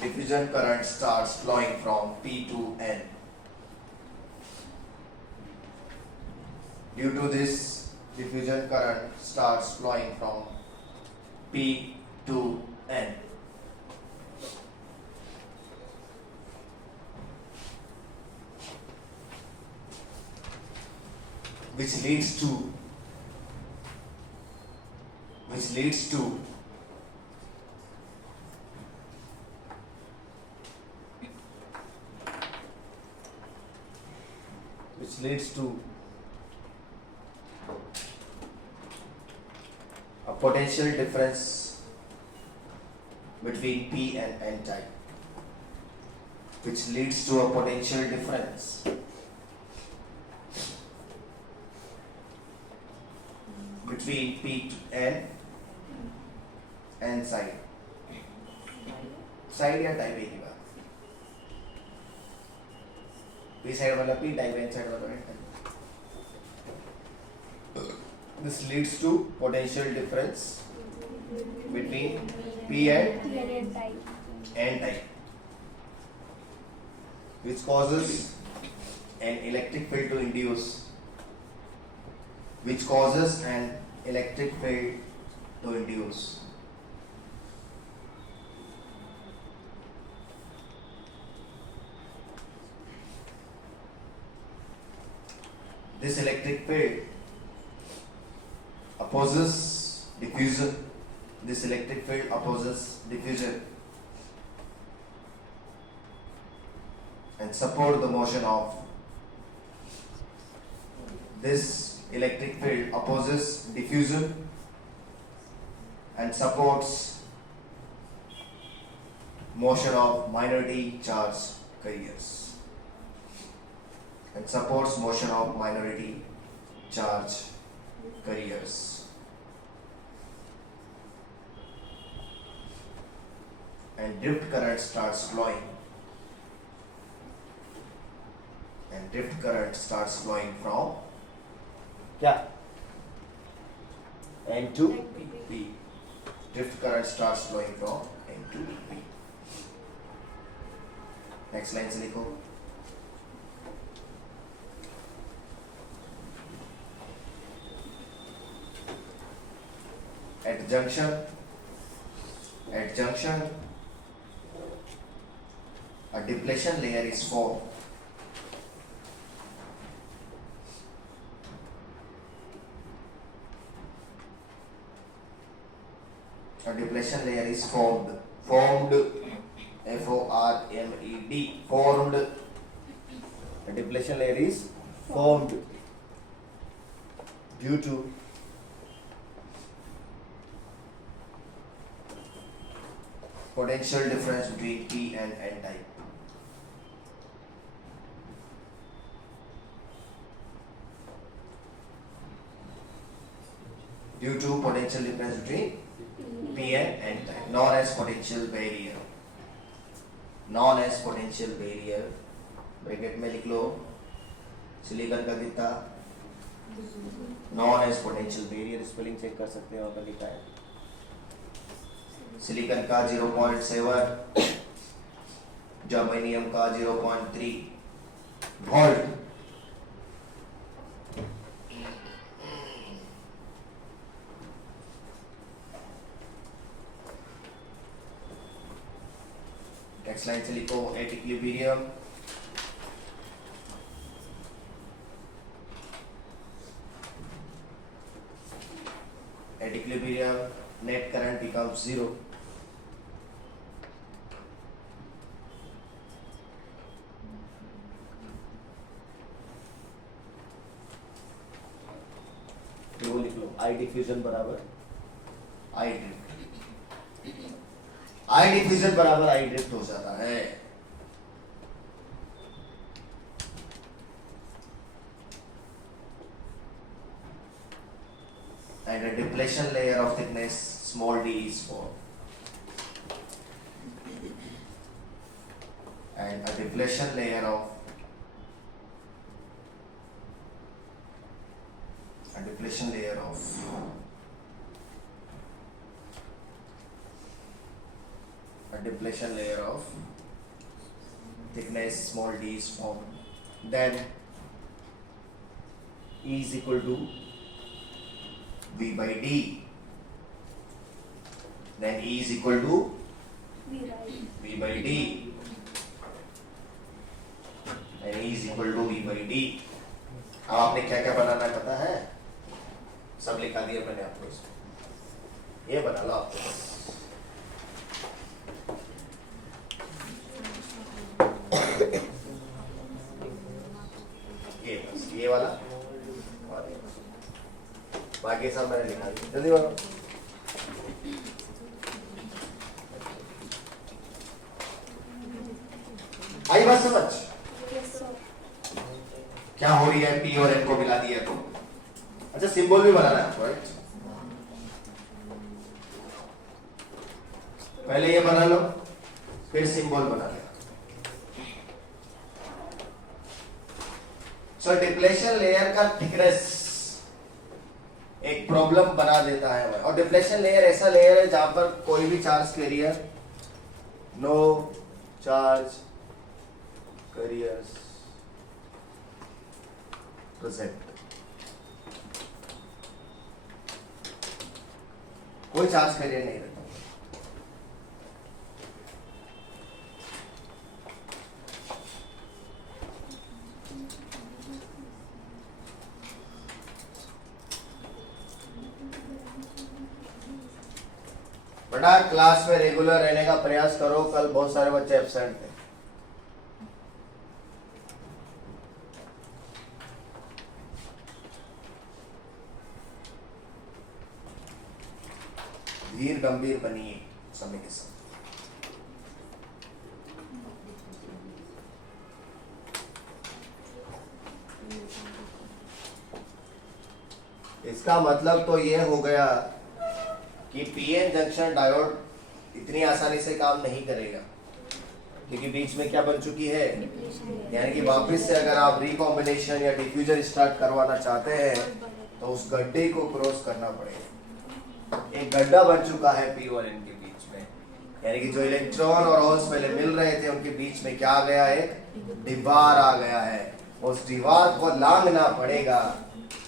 diffusion, current starts flowing from P to N. Due to this diffusion, current starts flowing from P to N. Which leads to which leads to a potential difference between P and N type, which leads to a potential difference between P to N side या टाइप एक ही बात, P साइड वाला P, टाइप N साइड वाला N। This leads to potential difference between P and N type, which causes an electric field to induce, which causes an electric field to induce. This electric field opposes diffusion. This electric field opposes diffusion and support the motion of. This electric field opposes diffusion and supports motion of minority charge carriers. And supports motion of minority charge carriers. And drift current starts flowing. And drift current starts flowing from क्या? N to P. Drift current starts flowing from N to P. Next line से लिखो। at junction a depletion layer is formed. A depletion layer is formed, F-O-R-M-E-D, formed. A depletion layer is formed due to potential difference between P and N type. Due to potential difference between P and N type, known as potential barrier. Known as potential barrier. Bracket में लिख लो सिलिकॉन का कितना known as potential barrier. Spelling check कर सकते हैं, वहाँ पर लिखा है सिलिकॉन का 0.7, जर्मेनियम का 0.3 वोल्ट. नेक्स्ट लाइन से लिखो at equilibrium net current becomes 0. वो लिख लो I diffusion बराबर I drift. I diffusion बराबर I drift हो जाता है. And a depletion layer of thickness small d is formed. And a depletion layer of thickness small d is formed. Then E is equal to V by D. Then E is equal to V by D. And E is equal to V by D. अब आपने क्या क्या बनाना है पता है? सब लिखा दिया मैंने आपको इसमें. ये बना लो आपको. ये बस ये वाला. बाकी सब मैंने लिखा दिया. जल्दी बोलो. आई बात समझ? क्या हो रही है? P और N को मिला दिया तो अच्छा सिंबल भी बनाना है आपको, राइट? पहले ये बना लो फिर सिंबल बना लेना. सो डिप्लेशन लेयर का थिकनेस एक प्रॉब्लम बना देता है. और डिप्लेशन लेयर ऐसा लेयर है जहां पर कोई भी charge carrier, no charge carriers present. कोई चार्ज कैरियर नहीं रहता. बेटा क्लास में रेगुलर रहने का प्रयास करो. कल बहुत सारे बच्चे एब्सेंट थे. धीर गंभीर बनिए समय के साथ. इसका मतलब तो ये हो गया कि पीएन जंक्शन डायोड इतनी आसानी से काम नहीं करेगा क्योंकि बीच में क्या बन चुकी है. यानी कि वापस से अगर आप रिकॉम्बिनेशन या डिफ्यूजन स्टार्ट करवाना चाहते हैं तो उस गड्ढे को क्रॉस करना पड़ेगा. एक गड्ढा बन चुका है पी और एन के बीच में. यानी कि जो इलेक्ट्रॉन और होल्स पहले मिल रहे थे उनके बीच में क्या आ गया? एक दीवार आ गया है. उस दीवार को लांघना पड़ेगा.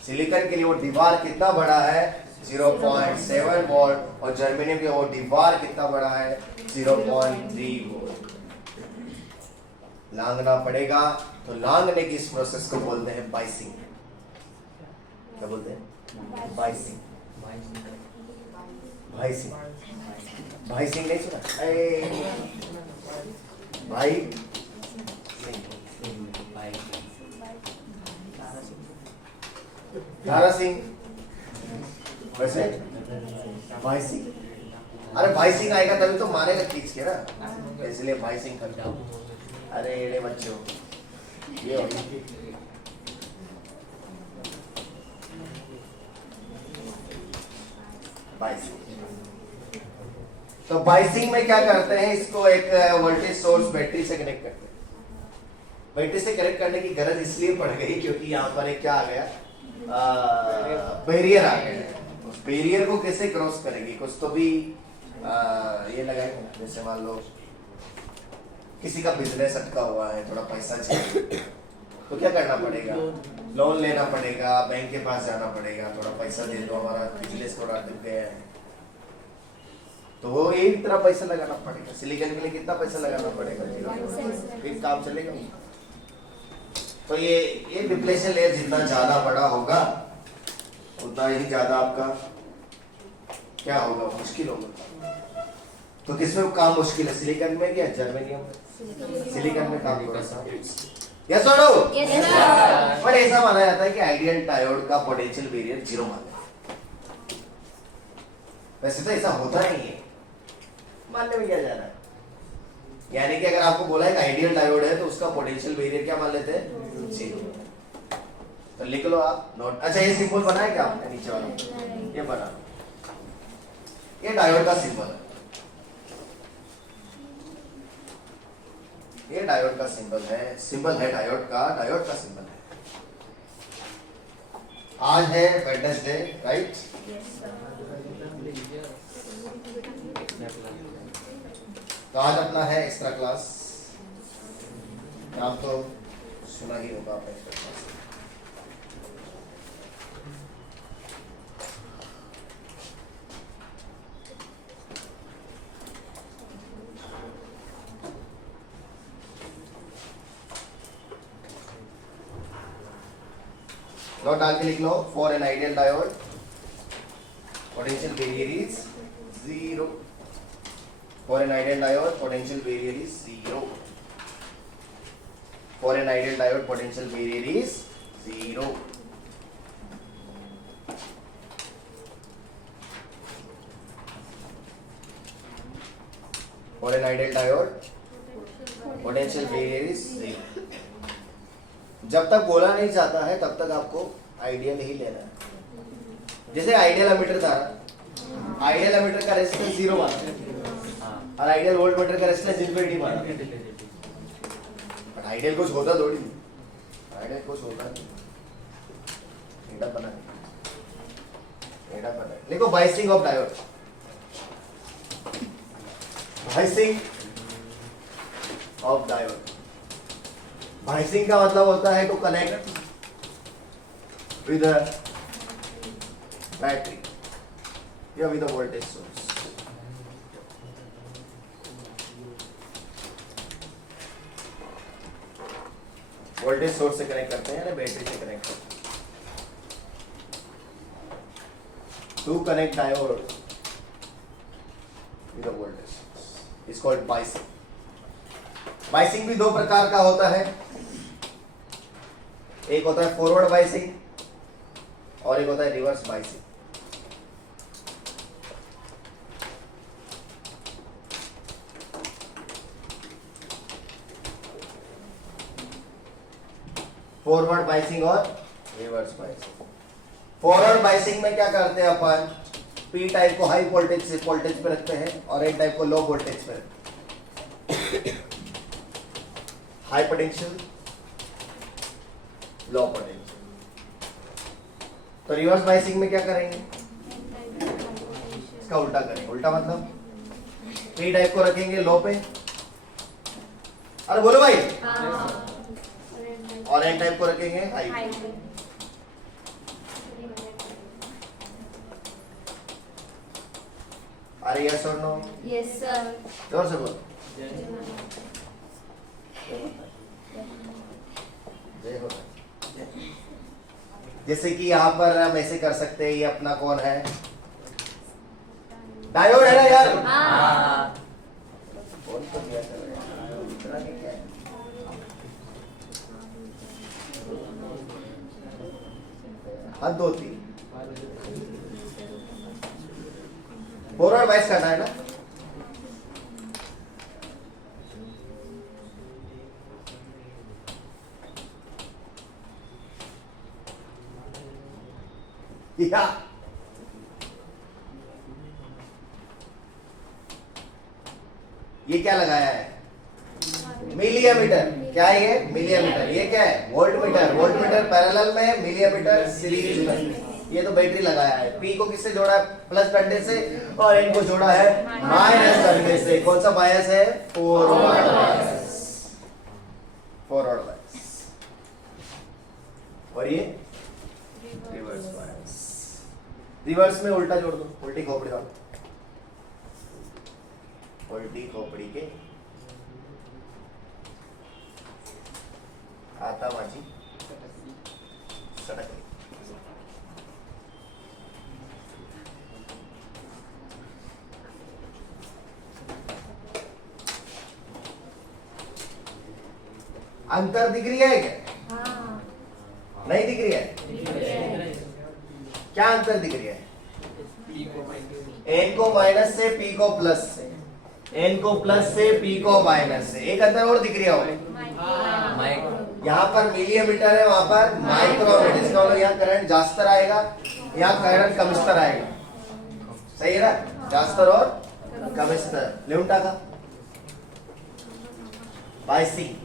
सिलिकॉन के लिए वो दीवार कितना बड़ा है? 0.7 वोल्ट और जर्मेनियम के वो दीवार कितना बड़ा है 0.3 वोल्ट। लांगना पड़ेगा, तो लांगने की इस प्रोसेस को बोलते हैं बाइसिंग। क्या बोलते हैं? बाइसिंग। बाइसिंग, बाइसिंग नहीं सुना? भाई धारा सिंह, वैसे भाई सिंह। अरे भाई सिंह आएगा तभी तो मारेगा खींच के ना, इसलिए भाई सिंह करता हूँ। अरे एड़े बच्चों, ये होगी बाइसिंग। तो बाइसिंग में क्या करते हैं, इसको एक वोल्टेज सोर्स बैटरी से कनेक्ट करते हैं। बैटरी से कनेक्ट करने की गरज इसलिए पड़ गई क्योंकि यहाँ पर एक क्या आ गया, बैरियर आ गया। उस बैरियर को कैसे क्रॉस करेगी, कुछ तो भी ये लगाएंगे ना। जैसे मान लो किसी का बिजनेस अटका हुआ है, थोड़ा पैसा चाहिए, तो क्या करना पड़ेगा, लोन लेना पड़ेगा, बैंक के पास जाना पड़ेगा, थोड़ा पैसा दे दो, हमारा बिजनेस थोड़ा डूब गया है, तो वो एक तरह पैसा लगाना पड़ेगा। सिलिकॉन के लिए कितना पैसा लगाना पड़ेगा, फिर काम चलेगा। तो ये डिप्लेशन लेयर जितना ज्यादा बड़ा होगा उतना ही ज्यादा आपका क्या होगा, मुश्किल होगा। तो किसमें काम मुश्किल है, सिलिकॉन में या जर्मेनियम में? सिलिकॉन में काम थोड़ा सा यस और नो? पर ऐसा माना जाता है कि आइडियल डायोड का पोटेंशियल बैरियर 0 माना है। वैसे तो ऐसा होता नहीं है, मानने में क्या जा रहा है, यानी कि अगर आपको बोला है कि आइडियल डायोड है तो उसका पोटेंशियल बैरियर क्या मान लेते हैं, 0। तो लिख लो आप नोट। अच्छा ये सिंबल बना है क्या आपने नीचे वाला, ये बना, ये डायोड का सिंबल है, ये डायोड का सिंबल है, सिंबल है डायोड का सिंबल है। आज है वेडनेसडे, राइट? तो आज अपना है एक्स्ट्रा क्लास, नाम तो सुना ही होगा आप एक्स्ट्रा क्लास। नोट डाल के लिख लो, for an ideal diode potential barrier is 0। For an ideal diode potential barrier is 0। For an ideal diode potential barrier is 0। For an ideal diode potential barrier is 0। जब तक बोला नहीं जाता है तब तक आपको आइडियल ही लेना है। जैसे आइडियल एमीटर था, आइडियल एमीटर का रेजिस्टेंस 0 माना और आइडियल वोल्टमीटर का रेजिस्टेंस इनफिनिटी माना। बट आइडियल कुछ होता थोड़ी, आइडियल कुछ होता नहीं। एडा बना, एडा बना। देखो biasing of diode, biasing of diode. Biasing का मतलब होता है टू कनेक्ट विद बैटरी या with voltage source. Voltage source से कनेक्ट करते हैं या बैटरी से कनेक्ट करते हैं। To connect diode with voltage source is called biasing. Biasing भी दो प्रकार का होता है, एक होता है फॉरवर्ड बाइसिंग और एक होता है रिवर्स बाइसिंग। फॉरवर्ड बाइसिंग और रिवर्स बाइसिंग। फॉरवर्ड बाइसिंग में क्या करते हैं अपन, पी टाइप को हाई वोल्टेज पे रखते हैं और एन टाइप को लो वोल्टेज पे रखते हैं। High potential, low potential. तो रिवर्स बाइसिंग में क्या करेंगे, इसका उल्टा करेंगे। उल्टा मतलब पी टाइप को रखेंगे लो पे, अरे बोलो भाई, और एन टाइप को रखेंगे हाई पे। अरे यस और नो? Yes sir. जोर से बोलो। जय हो। जैसे कि यहाँ पर हम ऐसे कर सकते हैं, ये अपना कौन है? डायोड है ना यार? हाँ। कौन तो दिया था इतना क्या है? हद होती फॉरवर्ड वाइस करना है ना? या ये क्या लगाया है? मिलियमीटर। क्या है ये? मिलियमीटर। ये क्या है? वोल्टमीटर। वोल्टमीटर पैरेलल में, मिलियमीटर सीरीज में। ये तो बैटरी लगाया है। पी को किससे जोड़ा है? प्लस टर्मिनल से, और एन को जोड़ा है माइनस टर्मिनल से। कौन सा बायस है? Forward bias. Forward bias. और ये रिवर्स बायस। रिवर्स में उल्टा जोड़ दो, उल्टी खोपड़ी डालो। उल्टी खोपड़ी के आता माझी सड़क। अंतर दिख रही है क्या? हाँ। नहीं दिख रही है? क्या अंतर दिख रही है? एन को माइनस से पी को प्लस से, एन को प्लस से पी को माइनस से। एक अंतर और दिख रही है। यहाँ पर मिलियमीटर है, वहां पर माइक्रोमीटर। इसका मतलब यहाँ करंट जास्तर आएगा, यहाँ करंट कमिस्तर आएगा। सही है ना? जास्तर और कमिस्तर लिहून टाका बाय सी।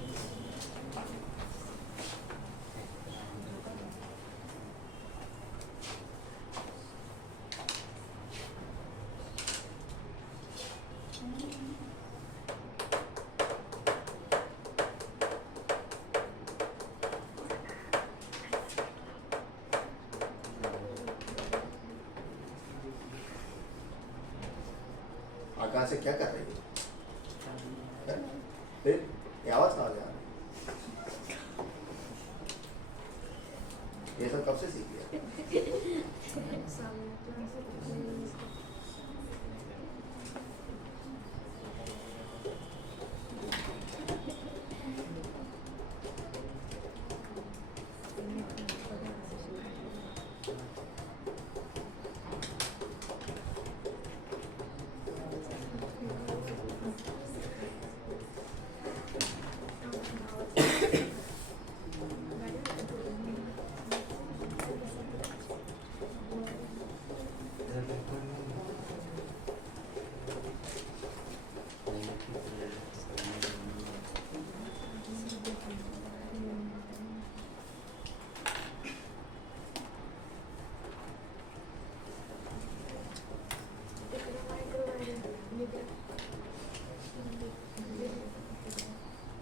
आकाश से क्या कर रही है? फिर ये आवाज कहाँ जा रहा है? ये सब कब से सीख लिया?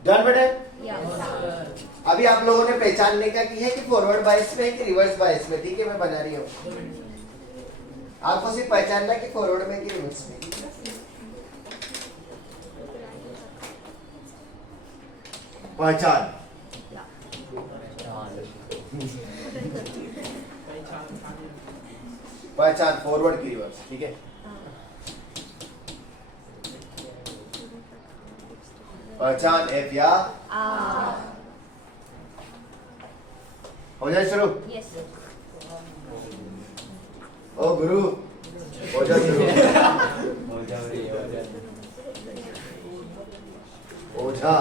डन बेटे? अभी आप लोगों ने पहचानने का की है कि फॉरवर्ड बायस में कि रिवर्स बायस में। ठीक है, मैं बना रही हूँ। आपको सिर्फ पहचानना कि फॉरवर्ड में कि रिवर्स में। पहचान। पहचान फॉरवर्ड की रिवर्स। ठीक है, पहचान एफ या हो जाए शुरू। यस। ओ गुरु हो जाए शुरू। ओझा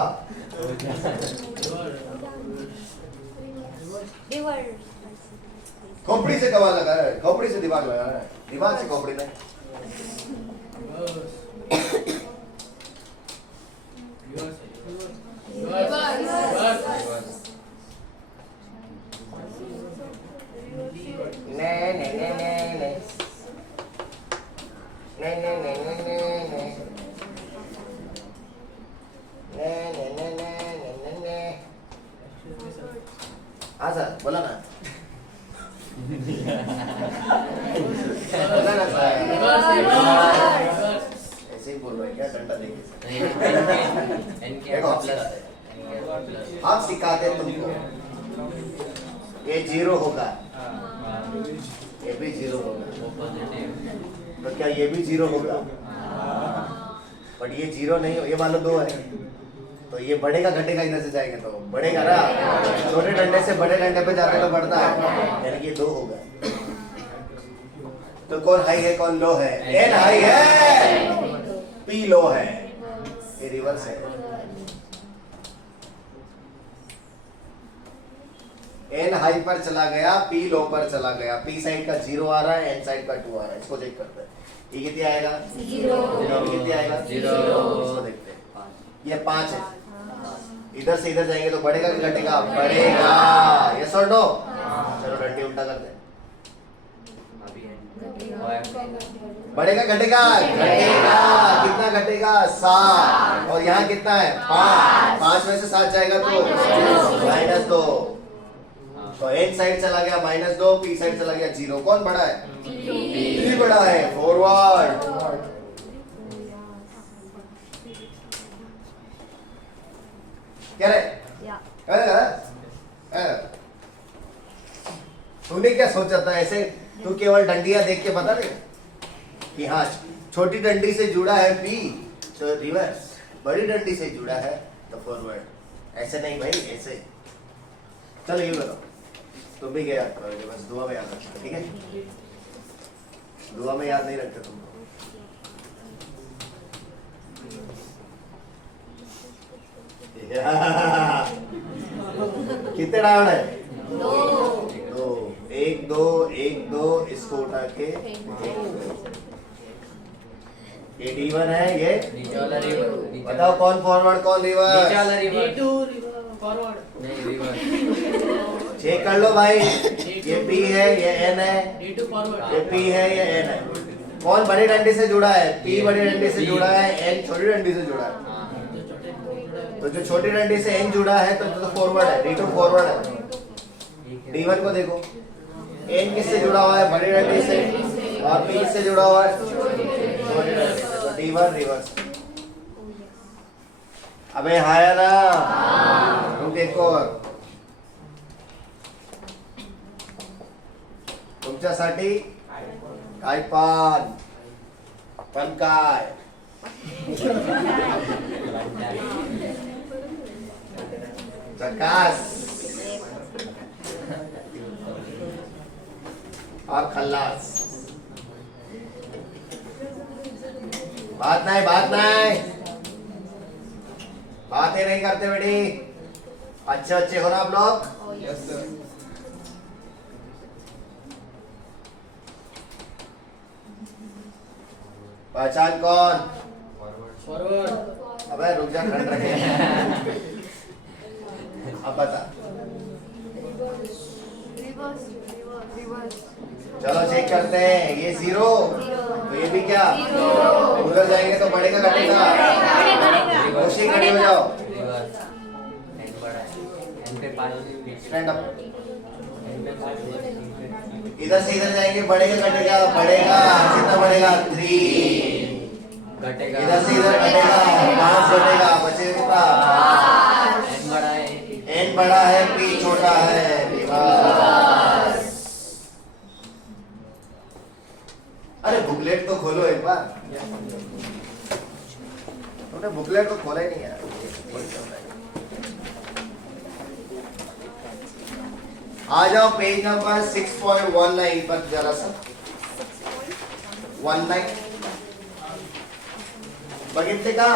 खोपड़ी से कवा लगा है, खोपड़ी से दिमाग लगा है, दिमाग से खोपड़ी में। हाँ सर बोला ना। बोला ना सर। देखो हम सिखाते हैं तुमको, ये 0 होगा, ये भी 0 होगा, तो क्या ये भी 0 होगा? बट ये 0 नहीं हो, ये मान लो 2 है, तो ये बढ़ेगा घटेगा, इधर से जाएंगे तो बढ़ेगा ना, छोटे डंडे से बड़े डंडे पे जाते तो बढ़ता है, यानी कि ये 2 होगा। तो कौन हाई है कौन लो है? एन हाई है, पी लो है, ये रिवर्स है। एन हाई पर चला गया, पी लो पर चला गया, पी साइड का 0 आ रहा है, एन साइड का 2 आ रहा है, इसको चेक करते हैं। ये कितने आएगा? 0। कितने आएगा? 0। इसको देखते हैं, ये 5 है, इधर से इधर जाएंगे तो बढ़ेगा कि घटेगा? बढ़ेगा। यस और नो? चलो डंडी उल्टा करते हैं, बढ़ेगा घटेगा? घटेगा। कितना घटेगा? 7। और यहाँ कितना है? 5। 5 में से 7 जाएगा तो -2, तो एन साइड चला गया -2, पी साइड चला गया 0। कौन बड़ा है? पी बड़ा है, फॉरवर्ड। क्या रे? तूने क्या सोचा था ऐसे? तू केवल डंडियां देख के बता दे कि हाँ छोटी डंडी से जुड़ा है पी तो रिवर्स, बड़ी डंडी से जुड़ा है तो फॉरवर्ड। ऐसे नहीं भाई, ऐसे। चलो ये करो, तुम भी क्या याद करोगे, बस दुआ में याद रखना, ठीक है? दुआ में याद नहीं रखते तुम। कितने राउंड है? 2। 1 2 1 2, इसको उठा के ये D1 है, ये बताओ कौन फॉरवर्ड कौन रिवर्स? चेक कर लो भाई, ये P है, ये N है, ये P है, ये N है। कौन बड़ी डंडी से जुड़ा है? P बड़ी डंडी से जुड़ा है, N छोटी डंडी से जुड़ा है। तो जो छोटी डंडी से N जुड़ा है तो फॉरवर्ड है, D2 फॉरवर्ड है। D1 को देखो, N किससे जुड़ा हुआ है? बड़ी डंडी से, और P किससे जुड़ा हुआ है? छोटी डंडी से, तो D1 रिवर्स। अबे हाया ना, रुक एक और तुमच्यासाठी काय पण काय झकास और खल्लास। बात नहीं बातें नहीं करते बेटी, अच्छे हो ना आप लोग? Yes sir. पहचान कौन? फॉरवर्ड। अबे रुक जा, खंड रखे। अब बता। चलो चेक करते हैं, ये 0 तो ये भी क्या? उधर जाएंगे तो बढ़ेगा घटेगा? कोशिश खड़ी हो जाओ, स्टैंड अप। इधर से इधर जाएंगे बढ़ेगा घटेगा? बढ़ेगा। कितना बढ़ेगा? 3 घटेगा। इधर से इधर घटेगा, 5 घटेगा, बचेगा कितना? N बड़ा है, P छोटा है, रिवर्स। अरे बुकलेट तो खोलो एक बार, तुमने बुकलेट तो खोला ही नहीं यार। आ जाओ पेज नंबर 6.19 पर जरा सा। 19 बघितले का?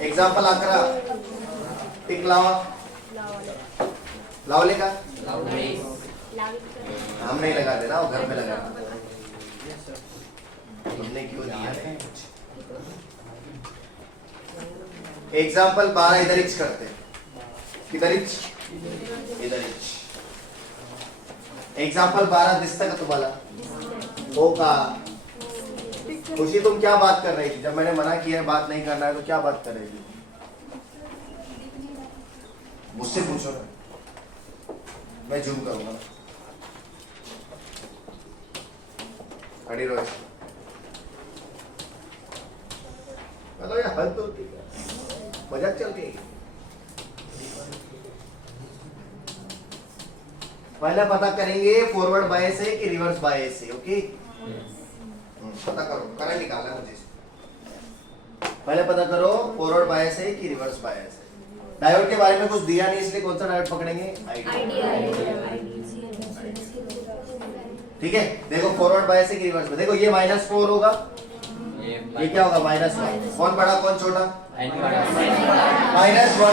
एग्जाम्पल 11 टिक लावा। लावले का? हम नहीं लगाते ना, वो घर में लगा। तुमने क्यों दिया है? एग्जाम्पल 12 इधर इच करते, किधर इच? इधर इच। एग्जाम्पल 12 दिसता का तुम्हाला? हो का? खुशी तुम क्या बात कर रही थी जब मैंने मना किया है बात नहीं करना है, तो क्या बात कर रही थी? मुझसे पूछो ना, मैं जूम करूंगा। खड़ी रहो, चलो यार हद होती है, मजाक चल रही है। पहले पता करेंगे फॉरवर्ड बायस है कि रिवर्स बायस है। ओके पता करो, करंट निकालना है मुझे। पहले पता करो फॉरवर्ड बायस है कि रिवर्स बायस है। डायोड के बारे में कुछ दिया नहीं इसलिए कौन सा डायोड पकड़ेंगे? ठीक है, देखो फॉरवर्ड बायस है कि रिवर्स में। देखो ये -4 होगा, ये क्या होगा? -1। कौन बड़ा कौन छोटा? -1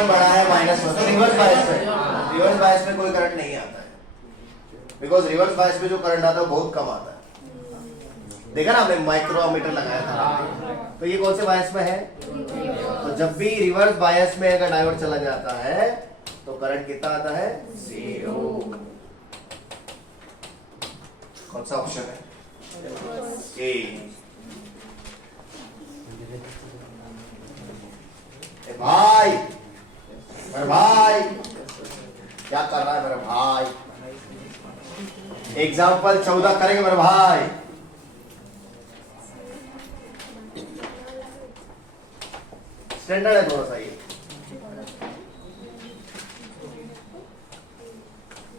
बड़ा है, -1 तो रिवर्स बायस में। रिवर्स बायस में कोई करंट नहीं आता है, बिकॉज रिवर्स बायस में जो करंट आता है बहुत कम आता है। देखा ना हमने माइक्रोमीटर लगाया था। तो ये कौन से बायस में है? तो जब भी रिवर्स बायस में अगर डायोड चला जाता है तो करंट कितना आता है? 0। कौन सा ऑप्शन है? ए। भाई मेरे भाई क्या कर रहा है मेरे भाई? एग्जाम्पल 14 करेंगे मेरे भाई। स्टैंडर्ड है थोड़ा सा ये,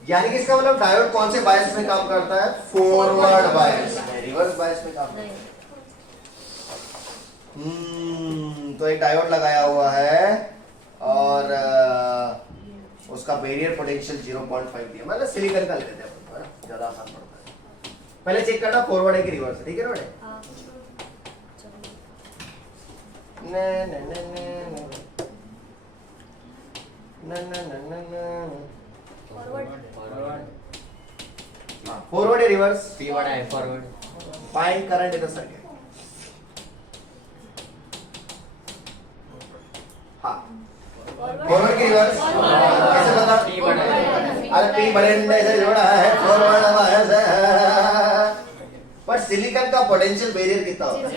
यानी कि इसका मतलब डायोड कौन से बायस में काम करता है? फॉरवर्ड बायस में। रिवर्स बायस में काम करता है। तो एक डायोड लगाया हुआ है और उसका बैरियर पोटेंशियल 0.5 दिया, मतलब सिलिकॉन का ले लेते हैं, ज्यादा आसान पड़ता है। पहले चेक करना फॉरवर्ड है कि रिवर्स है। ठीक है रोडे? फॉरवर्ड है reverse? Forward. Find current in the circuit. हाँ फॉरवर्ड की रिवर्स कैसे पता? अरे पी बड़े से जोड़ा है फॉरवर्ड बायस है। पर सिलिकॉन का पोटेंशियल बैरियर कितना होता है?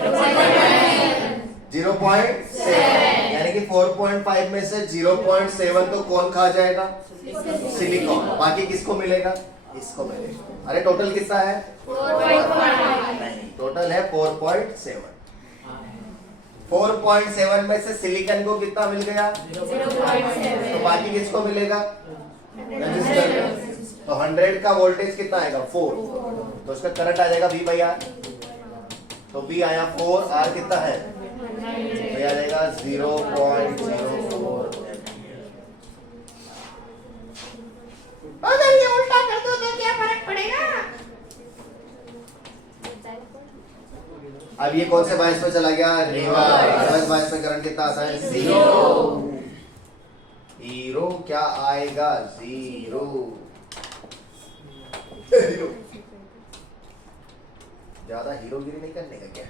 0.7, यानी कि 4.5 में से 0.7 तो कौन खा जाएगा? सिलिकॉन। बाकी किसको मिलेगा? इसको मिलेगा। अरे टोटल कितना है? 4.5 नहीं, टोटल है 4.7। 4.7 में से सिलिकॉन को कितना मिल गया? 0.7। तो बाकी किसको मिलेगा? रेजिस्टर। तो 100 का वोल्टेज कितना आएगा? 4। तो उसका करंट आ जाएगा V/R। तो V आया 4, R कितना है? तो आ जाएगा 0.04। अगर ये उल्टा कर दो तो क्या फर्क पड़ेगा? अब ये कौन से बायस में चला गया? रिवर्स बायस में करंट कितना आता है? 0। हीरो क्या आएगा? 0। ज्यादा हीरोगिरी नहीं करने का क्या,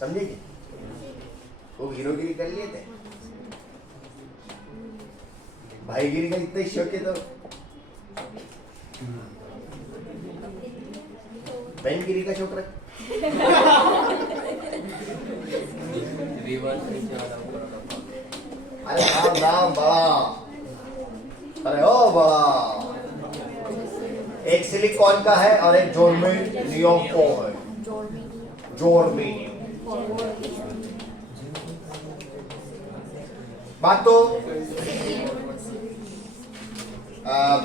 समझेगी? वो हीरोगिरी कर लिए थे, भाईगिरी का इतना ही शौक है तो बहनगिरी का शौक रख। अरे राम राम बड़ा, अरे ओ बड़ा। एक सिलिकॉन का है और एक जर्मेनियम का है। जर्मेनियम बात तो अब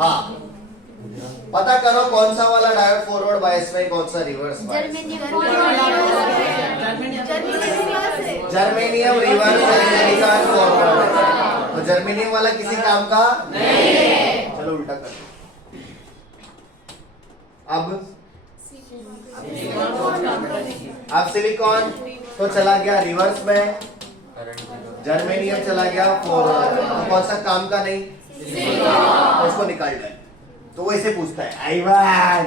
हाँ पता करो कौन सा वाला डायोड फॉरवर्ड बायस में, कौन सा रिवर्स बायस? जर्मेनियम रिवर्स है, फॉरवर्ड। तो जर्मेनियम वाला किसी काम का नहीं है। चलो उल्टा कर दो। अब सिलिकॉन तो चला गया रिवर्स में, जर्मेनियम चला गया फॉरवर्ड। तो कौन सा काम का नहीं? तो उसको निकाल डाल। तो वो ऐसे पूछता है I1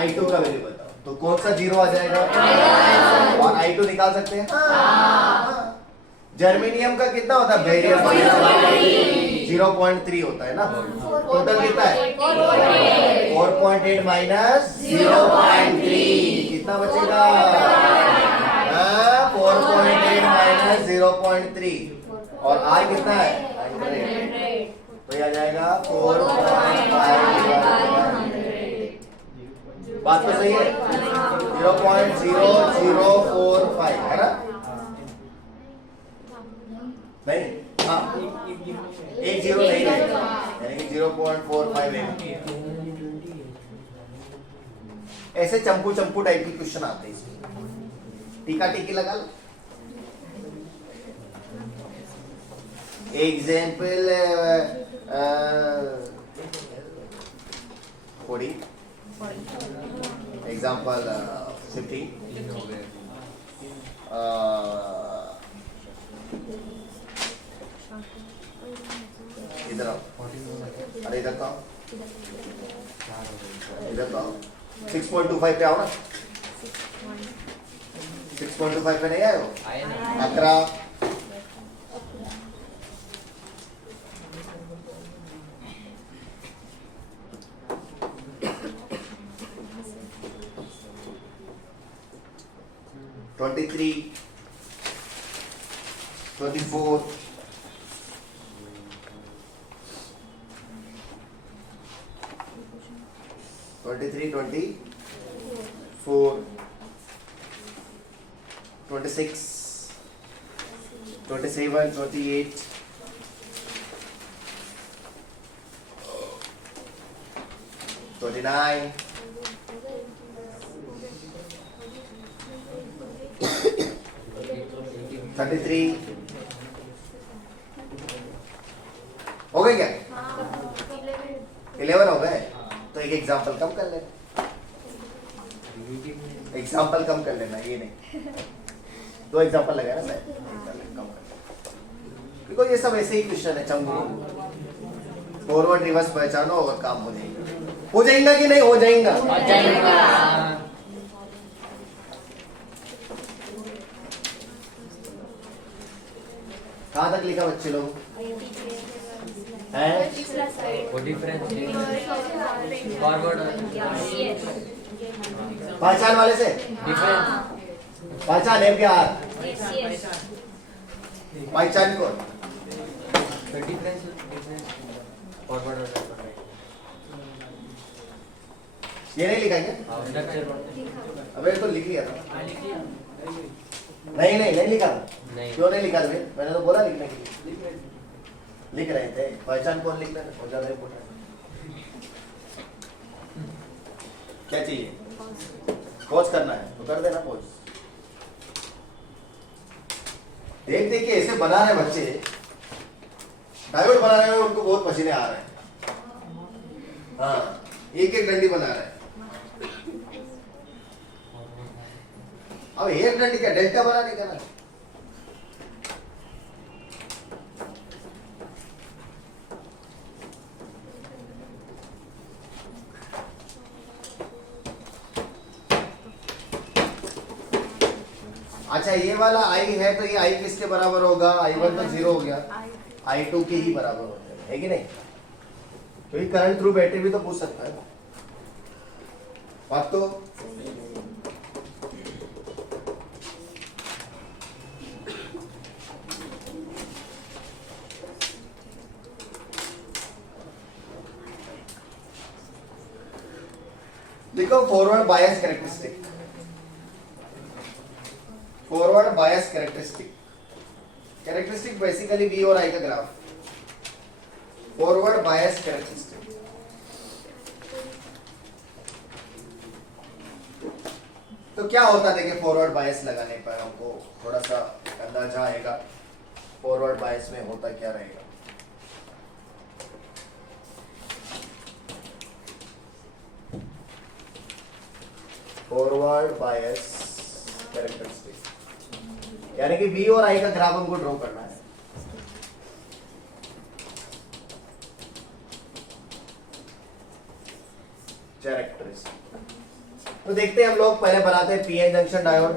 I2 का वैल्यू बताओ, तो कौन सा 0 आ जाएगा? और I2 निकाल सकते हैं? हाँ। जर्मेनियम का कितना होता है? बैरियर 0.3 होता है ना। टोटल कितना है? 4.8 माइनस 0.3 कितना बचेगा? 4.8 माइनस 0.3 और R कितना है? 100। तो ये आ जाएगा 4.5। बात तो सही है। 0.0045 है ना? नहीं, हाँ, एक जीरो नहीं है, यानी कि 0.45 है। ऐसे चंपू चंपू टाइप की क्वेश्चन आते हैं इसमें, टीका टीकी लगा लो। एग्जाम्पल 40, एग्जाम्पल 15, इधर आओ, अरे इधर तो आओ, इधर तो आओ, 6.25 पे आओ ना, 6.25 पे नहीं आए हो? 11, 23, 24, 23, 24, 26, 27, 28, 29, 33, हो गए क्या? 11 हो गए, तो एक एग्जाम्पल कम कर लेना, एग्जाम्पल कम कर लेना, ये नहीं, 2 एग्जाम्पल लगाया ना मैं, कम कर, देखो ये सब ऐसे ही क्वेश्चन है, चंगू फॉरवर्ड रिवर्स पहचानो और काम हो जाएगा कि नहीं हो जाएगा? कहाँ तक लिखा बच्चे लोग? पहचान वाले से पहचान है क्या? पहचान कौन? ये नहीं लिखा क्या? अबे तो लिख लिया था। नहीं लिखा। क्यों नहीं लिखा? मैंने तो बोला लिखने के लिए। लिख रहे थे। पहचान कौन लिख रहे थे? ज्यादा इम्पोर्टेंट क्या चाहिए? पॉज करना है तो कर देना पॉज। देख के ऐसे बना रहे बच्चे, डायोड बना रहे हैं, उनको बहुत पसीने आ रहे हैं। हाँ, एक एक डंडी बना रहे हैं। अब एक डंडी क्या डेल्टा बनाने का ना? अच्छा ये वाला आई है तो ये आई किसके बराबर होगा? I1 तो 0 हो गया, I2 के ही बराबर हो जाएगा, है कि नहीं? क्योंकि करंट थ्रू बैटरी भी तो पूछ सकता है बात तो। देखो forward bias characteristic, forward bias characteristic basically V और I का ग्राफ। फॉरवर्ड बायस कैरेक्टरिस्टिक तो क्या होता है? देखिए फॉरवर्ड बायस लगाने पर हमको थोड़ा सा अंदाजा आएगा फॉरवर्ड बायस में होता क्या रहेगा। फॉरवर्ड बायस कैरेक्टरिस्टिक यानी कि V और I का ग्राफ हमको ड्रॉ करना है। कैरेक्टरिस्टिक तो देखते हैं हम लोग, पहले बनाते हैं PN junction diode.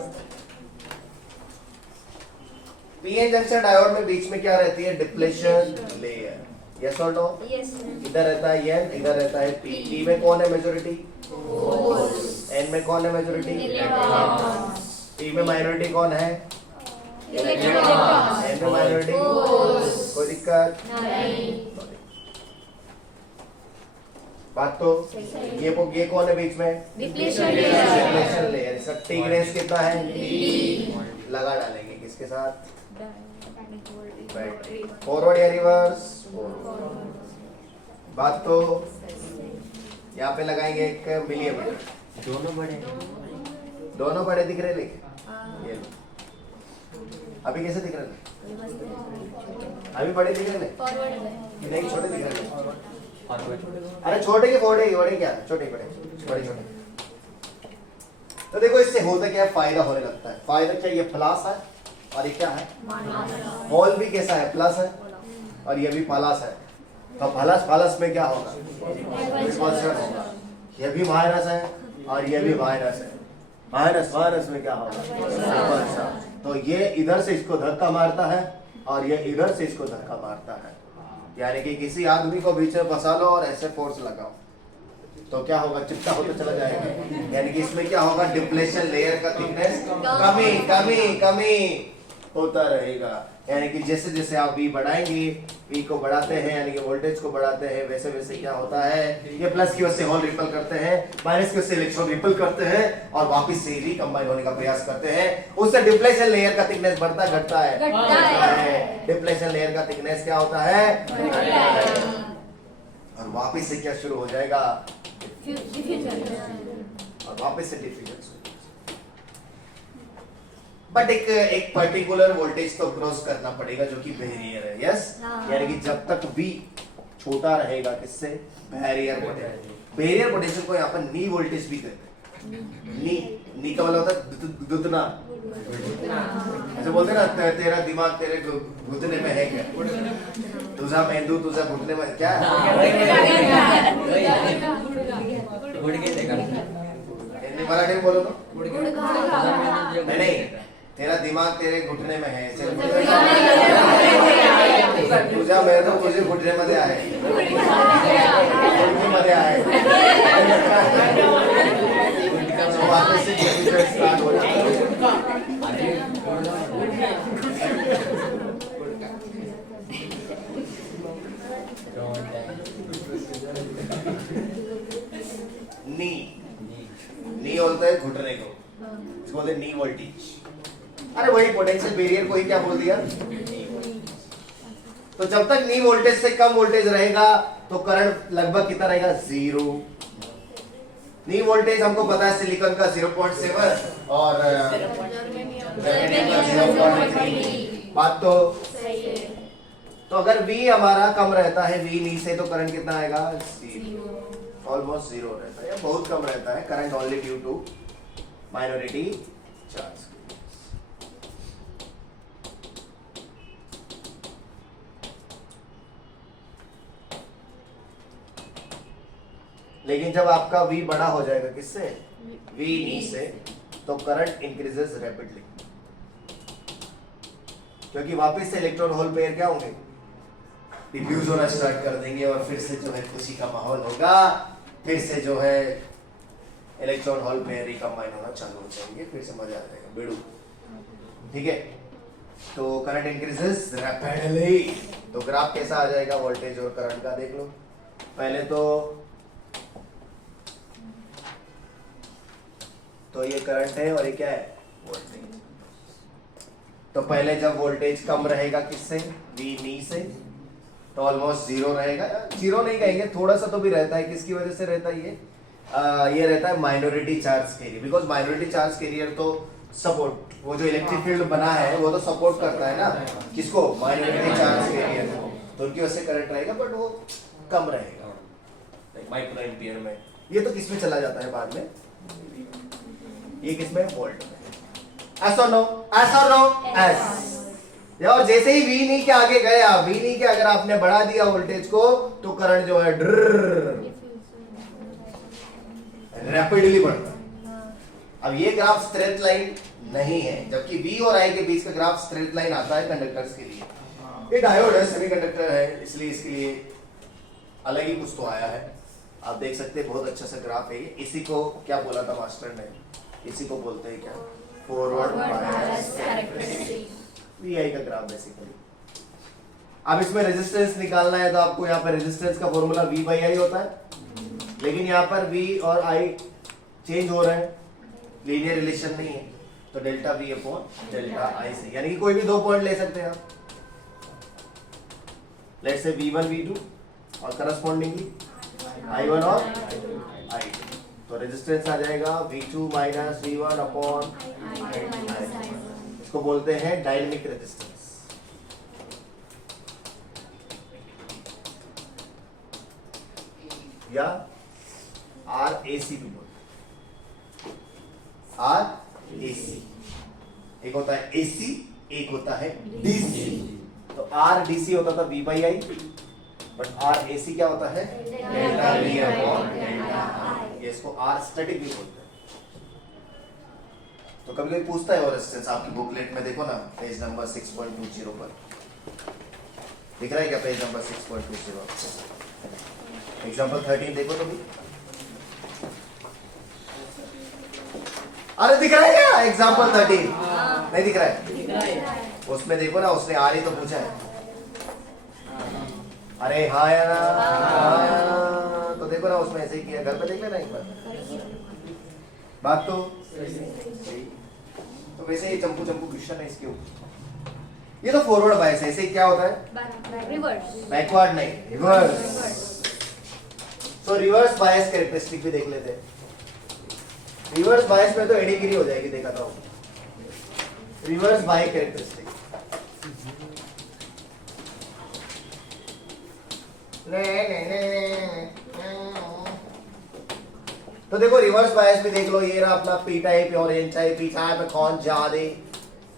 PN junction diode में बीच में क्या रहती है? Depletion layer. यस और नो? इधर रहता है N, इधर रहता है P। P में कौन है मेजॉरिटी? N में कौन है मेजॉरिटी? P में माइनॉरिटी कौन है? N में माइनॉरिटी। कोई दिक्कत? बात तो ये कौन है बीच में? Depletion layer. इसका थिकनेस कितना है? लगा डालेंगे किसके साथ? फॉरवर्ड या रिवर्स? बात तो यहाँ पे लगाएंगे एक मिलियमीटर। दोनों बड़े दिख रहे लेकिन ये अभी कैसे दिख रहे? अभी बड़े दिख रहे नहीं, छोटे दिख रहे। अरे छोटे के बड़े क्या? छोटे बड़े। तो देखो इससे होता क्या है, फायदा होने लगता है। फायदा क्या? ये प्लस है और ये क्या है? होल भी कैसा है? प्लस है और ये भी प्लस है। तो प्लस में क्या होगा? होगा। ये भी माइनस है और ये भी माइनस है। माइनस में क्या होगा? तो ये इधर से इसको धक्का मारता है और ये इधर से इसको धक्का मारता है। यानी कि किसी आदमी को बीच में फंसा लो और ऐसे फोर्स लगाओ तो क्या होगा? चिपटा होता चला जाएगा। यानी कि इसमें क्या होगा? डिप्लेशन लेयर का थिकनेस कमी होता रहेगा। यानी कि जैसे जैसे आप V बढ़ाएंगे, V को बढ़ाते हैं यानी कि वोल्टेज को बढ़ाते हैं, वैसे वैसे क्या होता है? ये प्लस की वजह से होल रिपल करते हैं, माइनस की वजह से इलेक्ट्रॉन रिपल करते हैं और वापस से रिकंबाइन होने का प्रयास करते हैं। उससे डिप्लेशन लेयर का थिकनेस बढ़ता घटता है। डिप्लेशन लेयर का थिकनेस क्या होता है? और वापस से क्या शुरू हो जाएगा? और वापस से डिफ्यूजन। बट एक पर्टिकुलर वोल्टेज तो क्रॉस करना पड़ेगा जो कि बैरियर है। यस, यानी कि जब तक V छोटा रहेगा किससे? बैरियर पोटेंशियल को यहाँ पर नी वोल्टेज भी कहते हैं। नी का मतलब होता है दुतना। ऐसे बोलते हैं ना, तेरा दिमाग तेरे घुटने में है क्या? तुझा मेंदू तुझा घुटने में क्या है? मराठी में बोलो तो। नहीं, तेरा दिमाग तेरे घुटने में है। तुझा मेंदू तुझे घुटने मध्ये आहे। मध्ये आहे। वापस से स्टार्ट हो जाता है। नी बोलता है घुटने को, इसको बोलते हैं नी वोल्टेज। अरे वही पोटेंशियल बैरियर को ही क्या बोल दिया? तो जब तक नी वोल्टेज से कम वोल्टेज रहेगा तो करंट लगभग कितना रहेगा? 0। नी वोल्टेज हमको पता है सिलिकॉन का 0.7 और जर्मेनियम का 0.3। बात तो अगर V हमारा कम रहता है V नी से तो करंट कितना आएगा? 0। ऑलमोस्ट 0 रहता है, बहुत कम रहता है current only due to minority charge. लेकिन जब आपका V बड़ा हो जाएगा किससे? V नी से, तो करंट इंक्रीजेस रैपिडली, क्योंकि वापस से इलेक्ट्रॉन होल पेयर क्या होंगे? डिफ्यूज होना स्टार्ट कर देंगे और फिर से जो है खुशी का माहौल होगा, फिर से जो है इलेक्ट्रॉन होल पेयर रिकंबाइन होना चालू हो जाएंगे, फिर से मजा आ जाएगा बेड़ू। ठीक है, तो करंट इंक्रीजेस रैपिडली। तो ग्राफ कैसा आ जाएगा वोल्टेज और करंट का? देख लो। पहले तो ये करंट है और ये क्या है? वोल्टेज। तो पहले जब वोल्टेज कम रहेगा किससे? V नी से, तो ऑलमोस्ट 0 रहेगा। 0 नहीं कहेंगे, थोड़ा सा तो भी रहता है। किसकी वजह से रहता है ये रहता है minority charge carrier. Because minority charge carrier तो सपोर्ट, वो जो इलेक्ट्रिक फील्ड बना है वो तो सपोर्ट करता है ना किसको? माइनॉरिटी चार्ज कैरियर को। तो उनकी वजह से करंट रहेगा बट वो कम रहेगा माइक्रो एम्पियर में। ये तो किसमें चला जाता है बाद में? ये किसमें? वोल्ट में। एस और नो? एस और नो? एस। और जैसे ही V नी के आगे गया, V नी के अगर आपने बढ़ा दिया वोल्टेज को तो करंट जो है रैपिडली बढ़ता है। अब ये ग्राफ स्ट्रेट लाइन नहीं है, जबकि V और I के बीच का ग्राफ स्ट्रेट लाइन आता है कंडक्टर्स के लिए। ये डायोड है, सेमीकंडक्टर है, इसलिए इसके लिए अलग ही कुछ तो आया है। आप देख सकते हैं बहुत अच्छा सा ग्राफ है। इसी को क्या बोला था मास्टर ने? इसी को बोलते हैं क्या? Forward bias characteristic. VI का ग्राफ बेसिकली। अब इसमें रेजिस्टेंस निकालना है तो आपको यहाँ पे रेजिस्टेंस का फॉर्मूला V/I होता है। लेकिन यहाँ पर V और I चेंज हो रहे हैं, लीनियर रिलेशन नहीं है, तो delta V upon delta I से, यानी कि कोई भी दो पॉइंट ले सकते हैं आप, लेट्स से V1 V2 और करस्पॉन्डिंगली I1 और I2, तो रेजिस्टेंस आ जाएगा V2 minus V1 upon I2, इसको बोलते हैं डायनेमिक रेजिस्टेंस या RAC भी बोलते हैं, RAC, एक होता है AC, एक होता है DC, तो RDC होता था V by I, but RAC क्या होता है delta V upon delta I, ये इसको R स्टैटिक भी बोलते हैं। तो कभी कोई पूछता है और रेजिस्टेंस, आपकी बुकलेट में देखो ना, पेज नंबर 6.20 पर दिख रहा है क्या, पेज नंबर 6.20, एग्जाम्पल 13 देखो तो भी, अरे दिख रहा है क्या एग्जाम्पल 13? नहीं दिख रहा है, उसमें देखो ना, उसने आ रही तो पूछा है, अरे हाँ या ना, तो देखो ना उसमें ऐसे ही किया, घर पे देख लेना एक बार, बात तो वैसे ही चंपू चंपू क्वेश्चन है इसके ऊपर। ये तो फॉरवर्ड बायस है, ऐसे क्या होता है रिवर्स, बैकवर्ड नहीं रिवर्स, तो रिवर्स बायस कैरेक्टरिस्टिक भी देख लेते हैं। रिवर्स बायस में तो एडी गिरी हो जाएगी, देखा था, रिवर्स बायस कैरेक्टरिस्टिक तो देखो रिवर्स बायस भी देख लो, ये रहा अपना पी टाइप और एन टाइप, पी टाइप में कौन ज्यादा,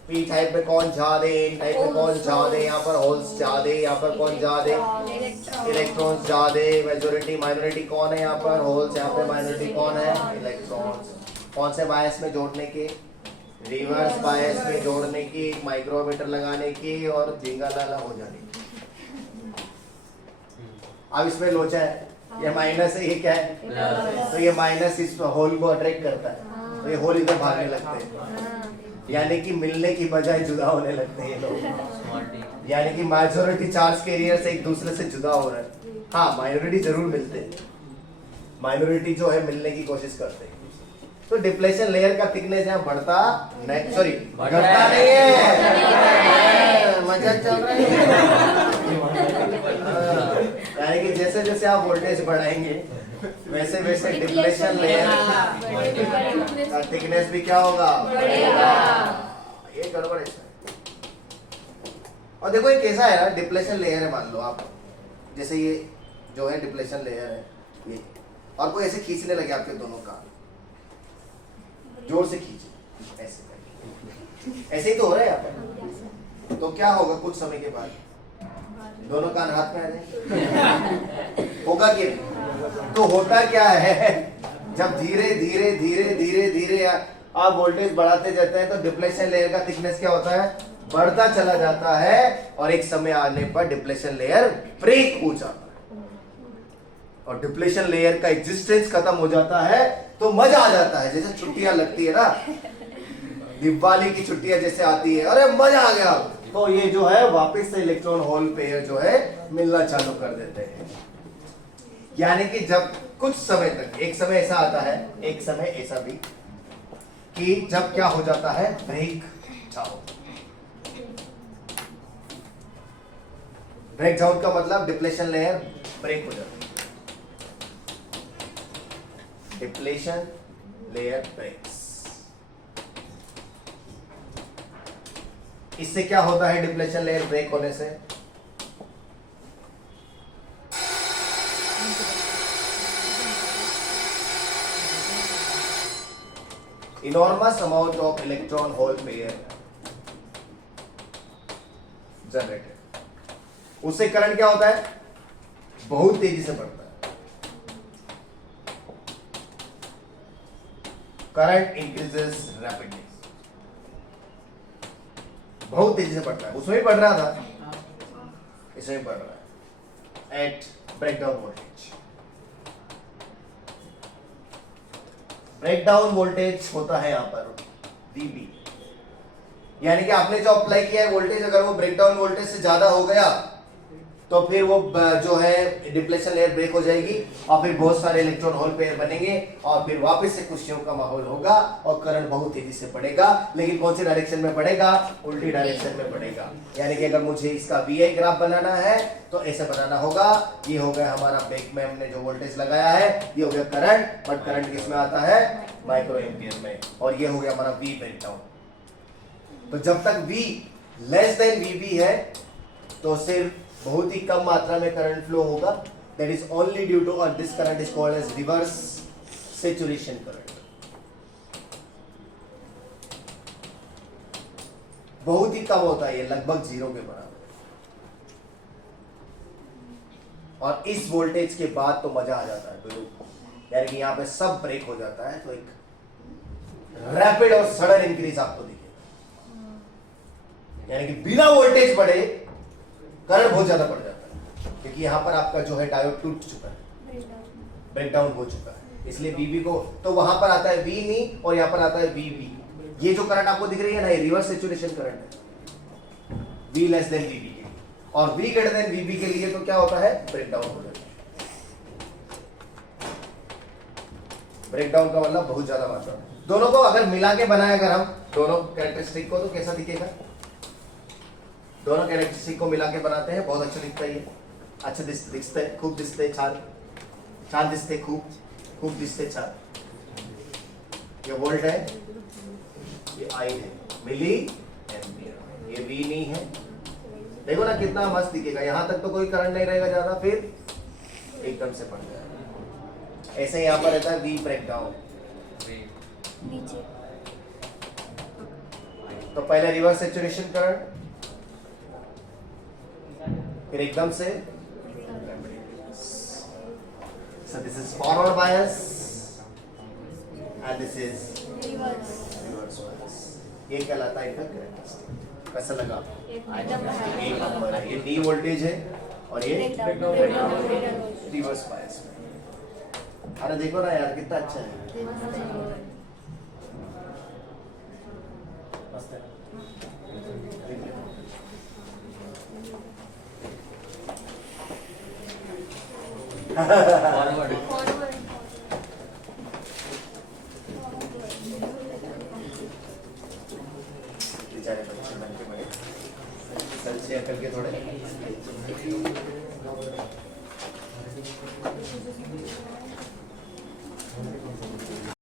पी टाइप में कौन ज्यादा, एन टाइप में कौन ज्यादा, यहाँ पर होल्स ज्यादा, यहाँ पर कौन ज्यादा, इलेक्ट्रॉन्स ज्यादा, मेजॉरिटी माइनॉरिटी कौन है यहाँ पर, होल्स, यहाँ पे माइनॉरिटी कौन है, इलेक्ट्रॉन्स। कौन से बायस में जोड़ने के, रिवर्स बायस में जोड़ने की, माइक्रोमीटर लगाने की और जिंगा लाला हो जाने की। अब इसमें लोचा है, ये माइनस है, ये क्या है, तो ये माइनस इस होल को अट्रैक्ट करता है, तो ये होल इधर भागने लगते हैं, यानी कि मिलने की बजाय जुदा होने लगते हैं ये लोग, यानी कि मेजॉरिटी चार्ज कैरियर से एक दूसरे से जुदा हो रहे हैं। हाँ माइनॉरिटी जरूर मिलते हैं, माइनॉरिटी जो है मिलने की कोशिश करते हैं, तो डिप्लेशन लेयर का थिकनेस यहाँ बढ़ता नहीं, सॉरी घटता नहीं है, मजा चल रहा है, यानी कि जैसे जैसे आप वोल्टेज बढ़ाएंगे वैसे वैसे डिप्लेशन लेयर का थिकनेस भी क्या होगा, ये गड़बड़ है। और देखो ये कैसा है ना, डिप्लेशन लेयर है, मान लो आप, जैसे ये जो है डिप्लेशन लेयर है ये, और कोई ऐसे खींचने लगे आपके दोनों कान, जोर से खींचे ऐसे, ऐसे ही तो हो रहा है यहाँ पर, तो क्या होगा कुछ समय के बाद दोनों कान हाथ में आ जाएंगे, होगा कि नहीं? तो होता क्या है, जब धीरे धीरे धीरे धीरे धीरे आप वोल्टेज बढ़ाते जाते हैं तो डिप्लेशन लेयर का थिकनेस क्या होता है, बढ़ता चला जाता है, और एक समय आने पर डिप्लेशन लेयर ब्रेक हो जाता है, और डिप्लेशन लेयर का एग्जिस्टेंस खत्म हो जाता है, तो मजा आ जाता है, जैसे छुट्टियां लगती है ना, दिवाली की छुट्टियां जैसे आती है, अरे मजा आ गया, तो ये जो है वापस से इलेक्ट्रॉन होल पेयर जो है मिलना चालू कर देते हैं। यानी कि जब कुछ समय तक, एक समय ऐसा आता है, एक समय ऐसा भी, कि जब क्या हो जाता है, ब्रेक डाउन। ब्रेक डाउन का मतलब डिप्लेशन लेयर ब्रेक हो जाती है, डिप्लेशन लेयर ब्रेक्स। इससे क्या होता है डिप्लेशन लेयर ब्रेक होने से, enormous amount of electron hole pair generated, उससे करंट क्या होता है, बहुत तेजी से बढ़ता है, करंट इंक्रीजेस रैपिडली, बहुत तेजी से बढ़ता है, उसमें भी बढ़ रहा था, इसमें भी बढ़ रहा है, at breakdown voltage. Breakdown voltage होता है यहां पर VB, यानी कि आपने जो अप्लाई किया है वोल्टेज, अगर वो ब्रेकडाउन वोल्टेज से ज्यादा हो गया तो फिर वो जो है डिप्लेशन लेयर ब्रेक हो जाएगी और फिर बहुत सारे इलेक्ट्रॉन होल पेयर बनेंगे और फिर वापस से खुशियों का माहौल होगा और करंट बहुत तेजी से बढ़ेगा, लेकिन कौन सी डायरेक्शन में बढ़ेगा? उल्टी डायरेक्शन में बढ़ेगा। यानी कि अगर मुझे इसका VI ग्राफ बनाना है तो ऐसे बनाना होगा। ये हो गया हमारा बैक में हमने जो वोल्टेज लगाया है, ये हो गया करंट, बट करंट किसमें आता है? माइक्रो एम्पियर में। और ये हो गया हमारा V ब्रेकडाउन। तो जब तक V लेस देन VB है तो सिर्फ बहुत ही कम मात्रा में करंट फ्लो होगा। That is only due to this current is called as reverse saturation current. बहुत ही कम होता है, ये लगभग 0 के बराबर। और इस वोल्टेज के बाद तो मजा आ जाता है बिल्कुल, यानी कि यहाँ पे सब ब्रेक हो जाता है, तो एक रैपिड और सडन इंक्रीज आपको दिखेगा। यानी कि बिना वोल्टेज बढ़े करंट बहुत ज्यादा बढ़ जाता है, क्योंकि यहाँ पर आपका जो है डायोड टूट चुका है, ब्रेकडाउन हो चुका है। इसलिए VB को तो वहां पर आता है V नहीं और यहाँ पर आता है VB। ये जो करंट आपको दिख रही है ना, ये रिवर्स सैचुरेशन करंट है V लेस देन VB के लिए, और V ग्रेटर देन VB के लिए तो क्या होता है? ब्रेकडाउन हो जाता है। ब्रेकडाउन का मतलब बहुत ज्यादा मात्रा में। दोनों को अगर मिला के बनाए, अगर हम दोनों कैरेक्टरिस्टिक को, तो कैसा दिखेगा? दोनों कैरेक्टरिस्टिक को मिला के बनाते हैं, बहुत अच्छा दिखता है। ये अच्छा दिखते, खूब दिखते, छान दिखते, खूब दिखते, छान। ये वोल्ट है, ये I है, मिली एम्पियर। ये V नहीं है। देखो ना कितना मस्त दिखेगा। यहां तक तो कोई करंट नहीं रहेगा ज्यादा, फिर एकदम से बढ़ जाएगा। ऐसे यहां पर रहता है V ब्रेकडाउन। नीचे तो पहले रिवर्स सैचुरेशन करंट, फिर एकदम से। So this is forward bias and this is reverse reverse bias. ये कहलाता है इनका कैरेक्टरिस्टिक। कैसा लगा? एक नंबर है। ये D वोल्टेज है और ये रिवर्स बायस। अरे देखो ना यार कितना अच्छा है, मस्त है। बेचारे बच्चे मन के बड़े सच्चे अकल के थोड़े